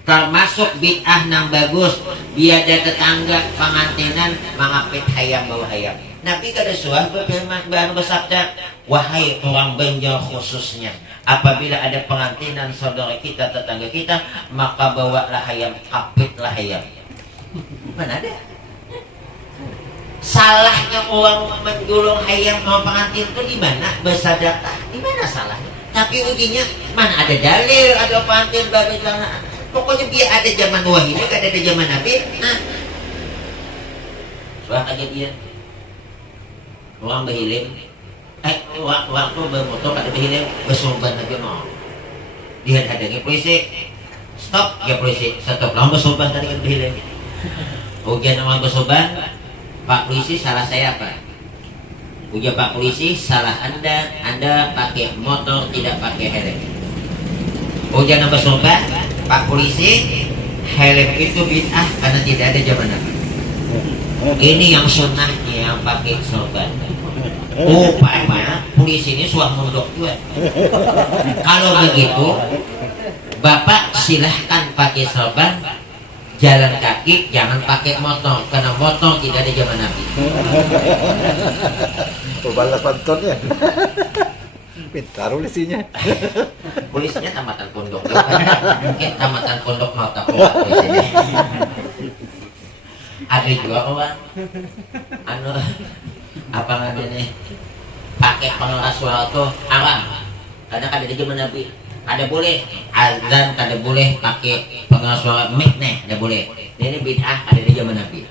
termasuk bid'ah yang bagus. Biada tetangga pengantinan mengapit hayam bawa hayam. Nabi kada suah berfirman bersabda, wahai orang Banjar khususnya, apabila ada pengantinan saudara kita, tetangga kita, maka bawalah hayam, kapitlah hayam. Mana ada? Salahnya orang menjulung hayam mau pengantin itu di mana? Bersedekah. Di mana salahnya? Tapi ujinya mana ada dalil ada pengantin baru jangan. Pokoknya biar ada zaman wahyu, kada ada zaman Nabi. Nah, suah aja dia. Orang berhilim, waktu bermotor kada berhilim, bersorban aja mau. Dia hadangi polisi, stop ya polisi, stop. Orang bersorban tadi kan berhilim. Ujian orang bersorban, Pak polisi salah saya apa? Ujian Pak polisi salah Anda pakai motor tidak pakai helm. Ujian yang bersorban, Pak polisi helm itu bid'ah karena tidak ada zaman Nabi. Ini yang sunnahnya yang pakai sorban. Rupanya polisi ini suah mondok juga. Kalau begitu, Bapak silahkan pakai sorban, jalan kaki, jangan pakai motor, karena motor tidak ada zaman Nabi. Balas pantunnya. Pintar polisinya. Polisinya tamatan pondok. Mungkin tamatan pondok mau tak polisinya. Ada juga orang apa namanya pakai pengeras suara tuh haram. Karena ada di zaman Nabi. Ada boleh azan, ada boleh pakai pengeras suara mic nih, ada boleh. Ini bid'ah ada di zaman Nabi.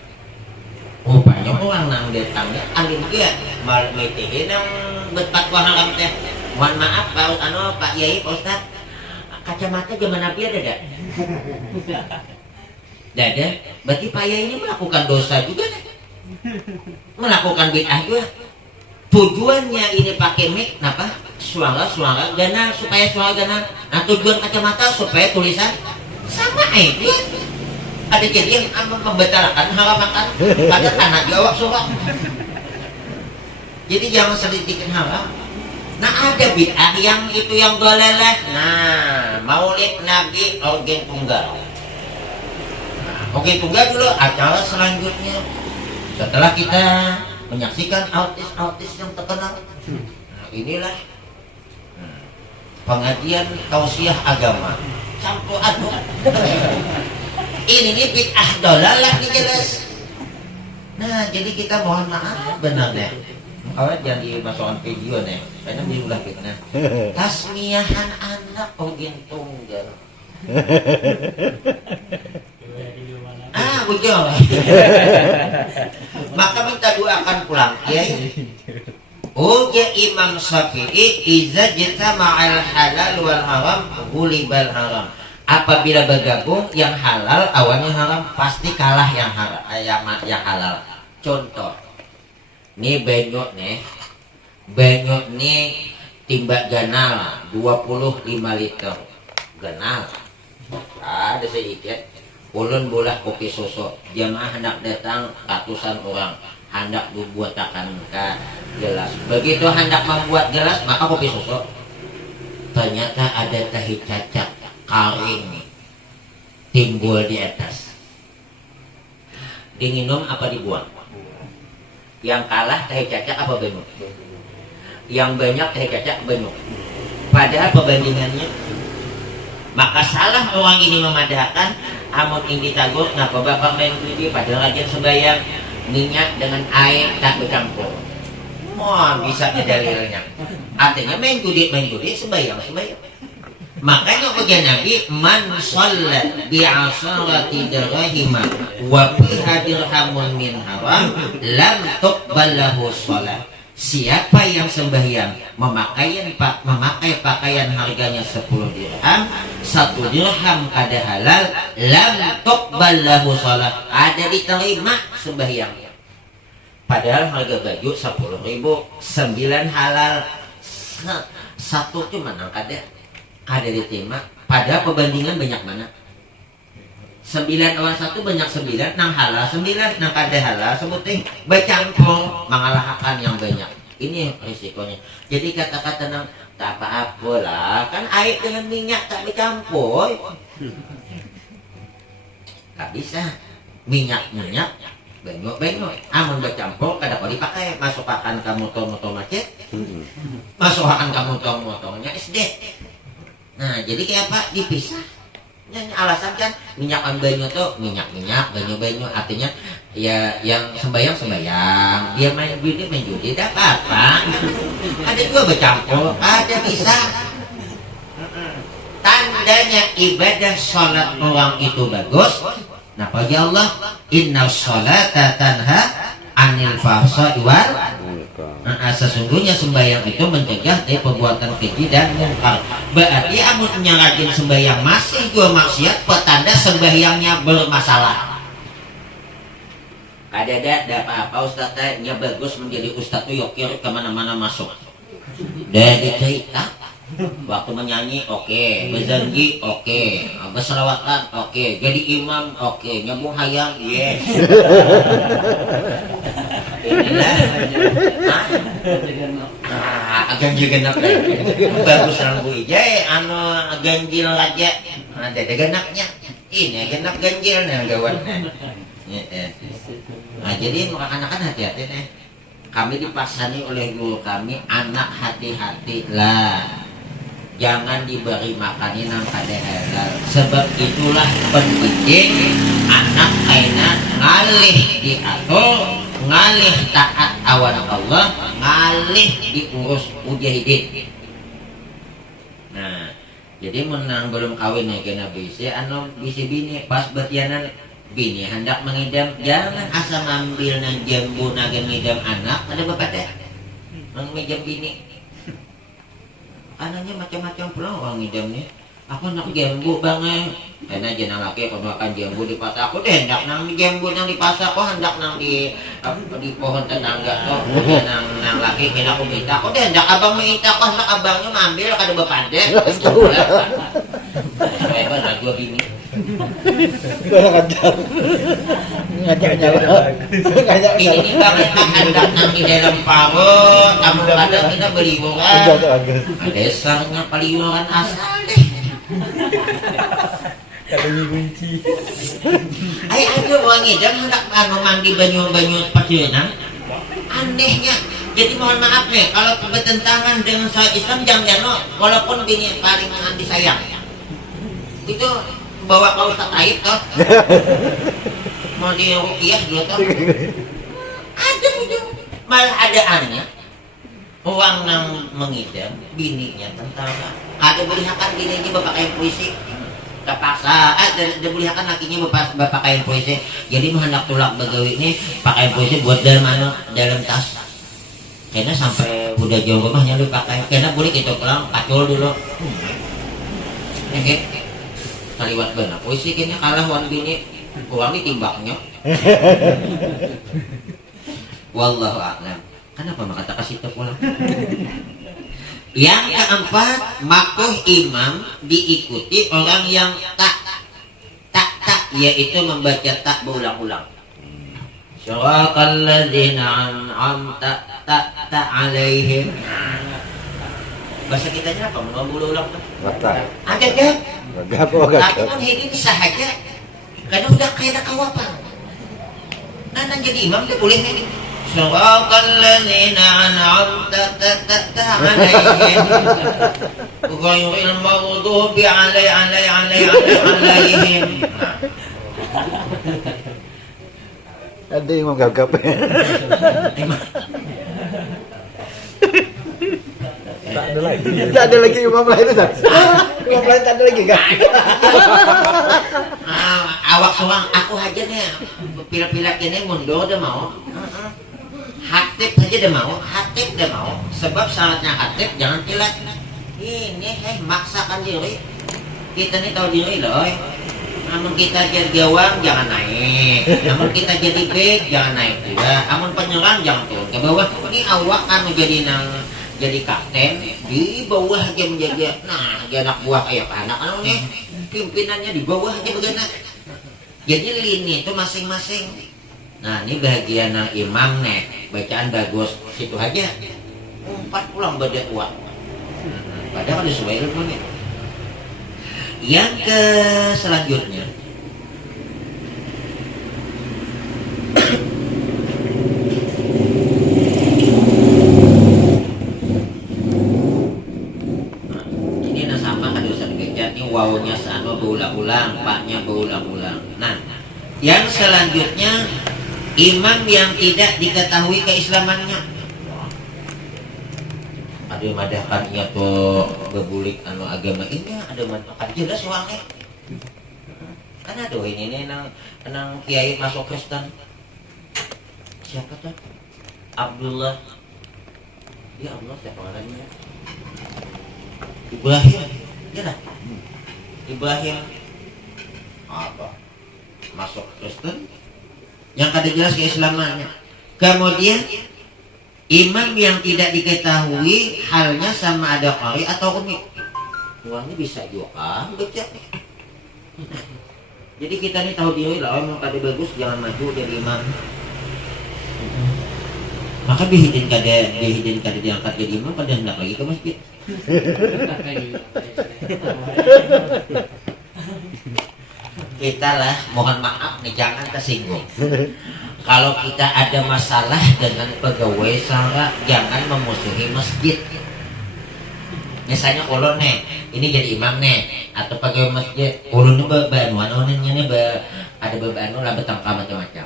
Rupanya orang nang datangnya alim dia mal metihin yang berfatwa haram teh. Mohon maaf Pak Yai, Pak Ustaz. Kacamata zaman Nabi ada enggak? Dada, berarti Pak Yai ini melakukan dosa juga nih. Melakukan bid'ah juga. Tujuannya ini pakai mic, kenapa? Suara gana, supaya suara gana. Nah tujuan kacamata supaya tulisan sama itu. Ada jadi yang membatalkan haramkan pada tanah Jawa surat. Jadi jangan sedikit haram. Nah ada bid'ah yang itu yang dolalah. Nah Maulid Nabi organ tunggal. Oke, tunggu dulu acara selanjutnya. Setelah kita menyaksikan artis-artis yang terkenal, nah, inilah pengajian tausiah agama. Campur aduk. Ini nih bid'ah dolalah nih jelas. Nah, jadi kita mohon maaf benar deh. Awet jangan dimasukkan video nih, karena diulah fitnah. Tasmiyahan anak organ tunggal. ujung. Maka minta doakan pulang kiai. Uja Imam Syafi'i iza jitama'al halal wal haram gulibal haram. Apabila bergabung yang halal awalnya haram pasti kalah yang haram, yang halal. Contoh, nih benyok nih timbak ganal 25 liter ganal. Ada sedikit ulun bolah kopi susu jamaah hendak datang ratusan orang hendak dibuatakan ke gelas. Begitu hendak membuat gelas maka kopi susu ternyata ada tahi cacak kering timbul di atas. Diminum apa dibuang? Yang kalah tahi cacak apa benyok? Yang banyak tahi cacak benyok. Padahal perbandingannya, maka salah orang ini memadahkan amun ing ditagur ngapa bapak main judi padahal rajin sembahyang minyak dengan air tak bercampur. Mohon bisa dalilnya. Artinya main judi sembahyang. Makanya kata Nabi man shallat bi asharati dirham wa fiha dirhamun min haram lam tuqbal lahu shalah. Siapa yang sembahyang memakai pakaian harganya 10 dirham, 1 dirham kada halal, lam tuqbal lahu shalah, ada diterima sembahyangnya. Padahal harga baju 10.000, 9 halal, 1 cuma nang kada diterima. Padahal perbandingan banyak mana? 9 lawan 1 banyak 9, nang halal 9, nang kada halal sebuting bercampur mengalahkan yang banyak. Ini risikonya. Jadi kata-kata nang tak apa-apa lah, kan air dengan minyak tak bercampur. Tak bisa. Minyak banyak. Amun bercampur kada kau dipakai. Masukkan kamu motor macet. Masukkan kamu motornya SD. Nah, jadi kayak apa? Dipisah. Alasan kan minyak banyu tuh minyak banyu artinya ya yang sembahyang dia main judi tidak apa-apa. Ada juga bercampur, ada bisa. Tandanya ibadah sholat orang itu bagus. Nah bagi Allah inna sholata tanha anil fahsya'i wal sesungguhnya sembahyang itu mencegah dari perbuatan keji dan mungkar. Berarti amunnya rajin sembahyang masih juga maksiat, petanda sembahyangnya bermasalah. Ada apa-apa ustadznya bagus menjadi ustadz tuh yokir kemana-mana masuk. Dari cerita waktu menyanyi oke, berzanji oke, berselawatan oke, jadi imam oke, nyambung hayang yes. Inilah ganjil genap bagus lampu ijai anu ganjil aja ada genapnya ini genap ganjil nih gawan. Nah jadi anak-anak hati-hati nih, kami dipasani oleh guru kami anak hati-hati lah, jangan diberi makanin yang kada halal. Sebab itulah pendidik anak aina ngalih diatur, ngalih taat awan Allah, ngalih diurus mujahidin. Nah, jadi menang belum kawin ya kena bisi, anu bisi bini pas batianan bini hendak mengidam, jangan asal ngambil nang jambu naga ngidam anak, ada bapak teh mengidam bini. Anaknya macam-macam pula orang ngidamnya. Aku nak jambu banget. Karena jenang laki aku makan jambu di pasar. Aku deh hendak nang jambu nang di pasar. Aku hendak nang di pohon tetangga tuh. Nang laki kena aku minta. Aku deh hendak abang minta. Aku hendak abangnya mambil kada bepande. Saya nak dua bini. Ini banget nak hendak nang di dalam parut. Kamu kada kita beliuran. Desanya peliuran asal deh. Katanya kunci. Ayo orang ngidam hendak mandi banyu-banyu pacinan. Anehnya. Jadi mohon maaf nih, kalau bertentangan dengan syariat Islam jangan walaupun bini paling anti sayang. Itu bawa ke Ustaz Aib toh. Mau di ruqyah dulu toh. Ada itu. Malah ada aneh. Orang yang mengidam bininya tentara. Ada berihakan bininya bapak kayak puisi. Terpaksa dan bolehkan lakinya berpakaian polisi. Jadi hendak tulak begawi ini pakaian polisi buat dalam tas. Karena sampai udah jauh rumahnya lu pakai. Karena boleh gitu pulang kacul dulu. Kaliwat benar. Polisi kayaknya kalah wan bini. Kurang ditimbaknya. Wallahu a'lam. Kenapa maka kasih pulang? Yang keempat, makruh imam diikuti orang yang tak, yaitu membaca tak berulang-ulang. Syaraqal ladzina an'amta alaihim. Bahasa kitanya apa? Mau berulang tuh? Mata. Ada kan? Gagap. Tapi kan ini bisa aja. Karena udah kayak kawapan. Nah, jadi imam dia boleh nih. Syaraqal ladzina an'amta alaihim ghairil maghdubi alaihim. Ada imam gagap. Tak ada lagi imam lain Ustaz. Imam lain tak ada lagi kan? Awak suang aku aja nih pilak-pilak ini mundur dia mau. Hatib aja dia mau, hatib dia mau. Sebab syaratnya hatib jangan pilak. Ini maksakan diri. Kita nih tahu diri loh. Namun kita jadi gawang jangan naik. Namun kita jadi back jangan naik juga. Namun penyerang jangan turun ke bawah. Ini awak kan jadi kapten di bawah aja menjaga. Nah, anak buah kayak anak nih pimpinannya di bawah aja begana. Jadi lini itu masing-masing. Nah, ini bagian imam nih, bacaan bagus situ aja. Umpat pulang badan kuat. Padahal ada sesuai ilmu nih. Yang ke selanjutnya ini sama kan dosa ini wawunya sama berulang-ulang, paknya berulang-ulang. Nah, yang selanjutnya imam yang tidak diketahui keislamannya. Ada yang madahkan ia tuh bebulik agama ini ada madahkan jelas soalnya. Kan ada ini nang kiai masuk Kristen. Siapa tuh? Abdullah. Ya Allah, siapa namanya? Ibrahim. Ya lah. Ibrahim apa? Masuk Kristen yang kada jelas keislamannya. Kemudian imam yang tidak diketahui halnya sama ada qari atau umi. Uangnya bisa juga baca. Jadi kita nih tahu diri lah, memang kada bagus jangan maju dari imam. Maka bihidin kada diangkat jadi imam pada hendak lagi ke masjid. Kita lah mohon maaf nih jangan tersinggung. Kalau kita ada masalah dengan pegawai sara jangan memusuhi masjid. Misalnya ulun nih, ini jadi imam nih atau pegawai masjid, ulun nih bebanuan nih ada bebanu lah betangkawan macam-macam.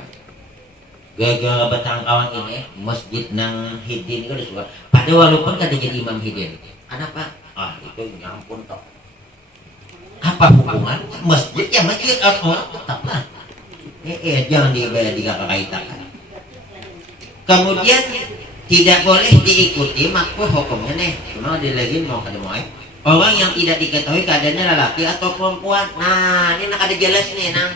Gara-gara betangkawan ini masjid nang hidin itu suka. Pada walaupun kada jadi imam hidin. Kenapa? Ah itu nyampun toh. Apa hubungan masjid ya masjid orang tetaplah jangan dikait-kaitan. Kemudian tidak boleh diikuti makruh hukumnya nih. Cuma ada lagi mau kada mau orang yang tidak diketahui keadaannya lelaki atau perempuan. Nah ini nak ada jelas nih nah.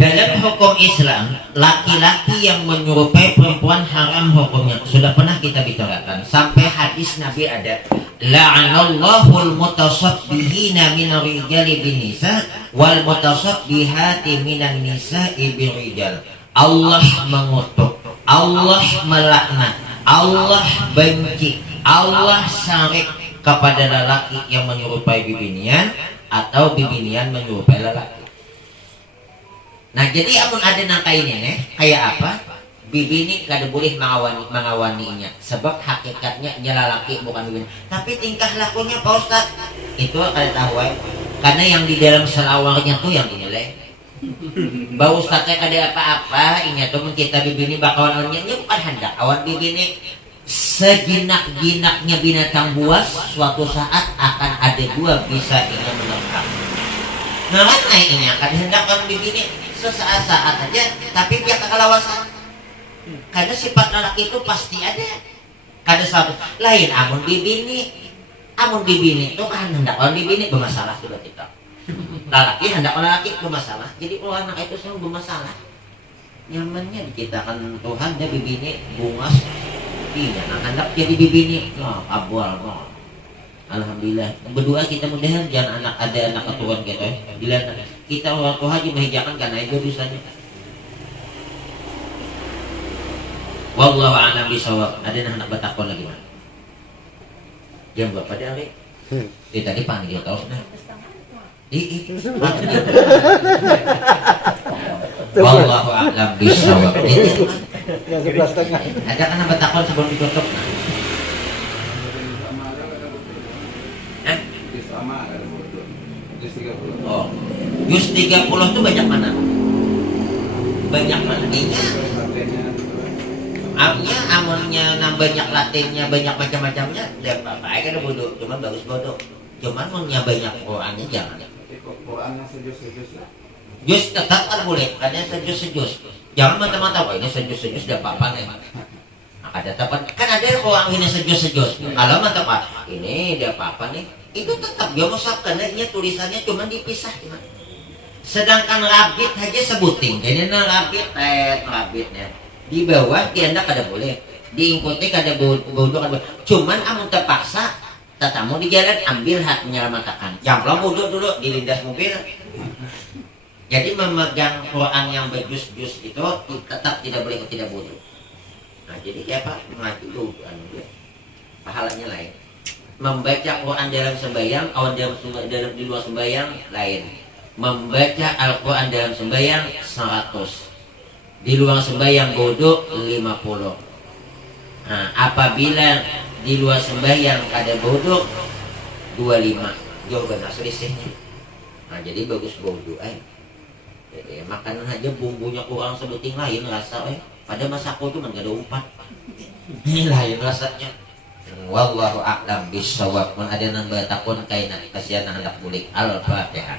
Dalam hukum Islam, laki-laki yang menyerupai perempuan haram hukumnya. Sudah pernah kita bicarakan. Sampai hadis Nabi ada. La'anallahul mutasabbihina minar rijali bin nisa wal mutasabbihati minan nisa'i bil rijal. Allah mengutuk, Allah melaknat, Allah benci, Allah syarik kepada lelaki yang menyerupai bibinian atau bibinian menyerupai lelaki. Nah jadi amun ada nangka ini nih kayak apa? Bibi ini kada boleh mengawaninya sebab hakikatnya dia lelaki bukan bibi. Tapi tingkah lakunya Pak Ustaz itu kada tahu karena yang di dalam selawarnya tuh yang dinilai. Bau Ustaznya kada apa-apa, ini tuh kita bibi ini bakawan onnya bukan hendak awan bibi ini sejinak-jinaknya binatang buas suatu saat akan ada dua bisa ingin menerkam. Nah naiknya kan hendak orang begini sesaat-saat aja, tapi dia kekalawasan. Karena sifat lelaki itu pasti ada. Kada satu lain amun bibini itu kan hendak orang bibini bermasalah sudah kita. Lelaki hendak orang lelaki bermasalah. Jadi kalau anak itu selalu bermasalah. Nyamannya diciptakan Tuhan dia bibini bungas. Iya, hendak jadi bibini. Oh, abwal. Oh. Alhamdulillah. Berdua kita mudahan jangan ada anak keturunan kita. Dilihat kita orang tua haji menghijaukan karena itu dosanya. Wallahu a'lam bishawab. Ada anak bertakon lagi mana? Jam berapa dia hari? Tadi panggil tahu nah. Wallahu a'lam bishawab. Yang 11.30. Ada kan anak bertakon sebelum ditutup. Oh, jus 30 itu banyak mana? Banyak mana? Artinya amonnya banyak latinnya, banyak macam-macamnya, ya apa-apa kan bodoh, cuman bagus bodoh. Cuman maunya banyak Qurannya jangan. Qurannya sejus-sejus ya. Jus tetap kan boleh, ada sejus-sejus. Jangan mata-mata kok ini sejus-sejus tidak apa-apa nih. Ada tepat kan ada orang ini sejus-sejus. Kalau mantap ini dia apa-apa nih? Itu tetap dia musab karena tulisannya cuma dipisah. Sedangkan rabit aja sebuting. Jadi rabitnya di bawah tianda kada boleh, diingkuti kada bodoh kada boleh. Cuman amun terpaksa tatamu di jalan ambil haknya matakan. Jangan bodoh dulu dilindas mobil. Jadi memegang Quran yang berjus-jus itu tetap tidak boleh tidak bodoh. Nah jadi kayak apa? Mengaji dulu pahalanya lain. Membaca Quran dalam sembahyang, awan dalam di luar sembahyang lain. Membaca Al-Quran dalam sembahyang 100. Di luar sembahyang bodoh 50. Nah, apabila di luar sembahyang ada bodoh 25. Jawaban selisihnya. Nah, jadi bagus bodoh Jadi makanan aja bumbunya kurang sebuting lain rasa pada masaku tuh gak ada umpat. Ini lain rasanya. Wallahu a'lam bishawab. Mun ada nang batakon kaina kasihan hendak bulik Al-Fatihah.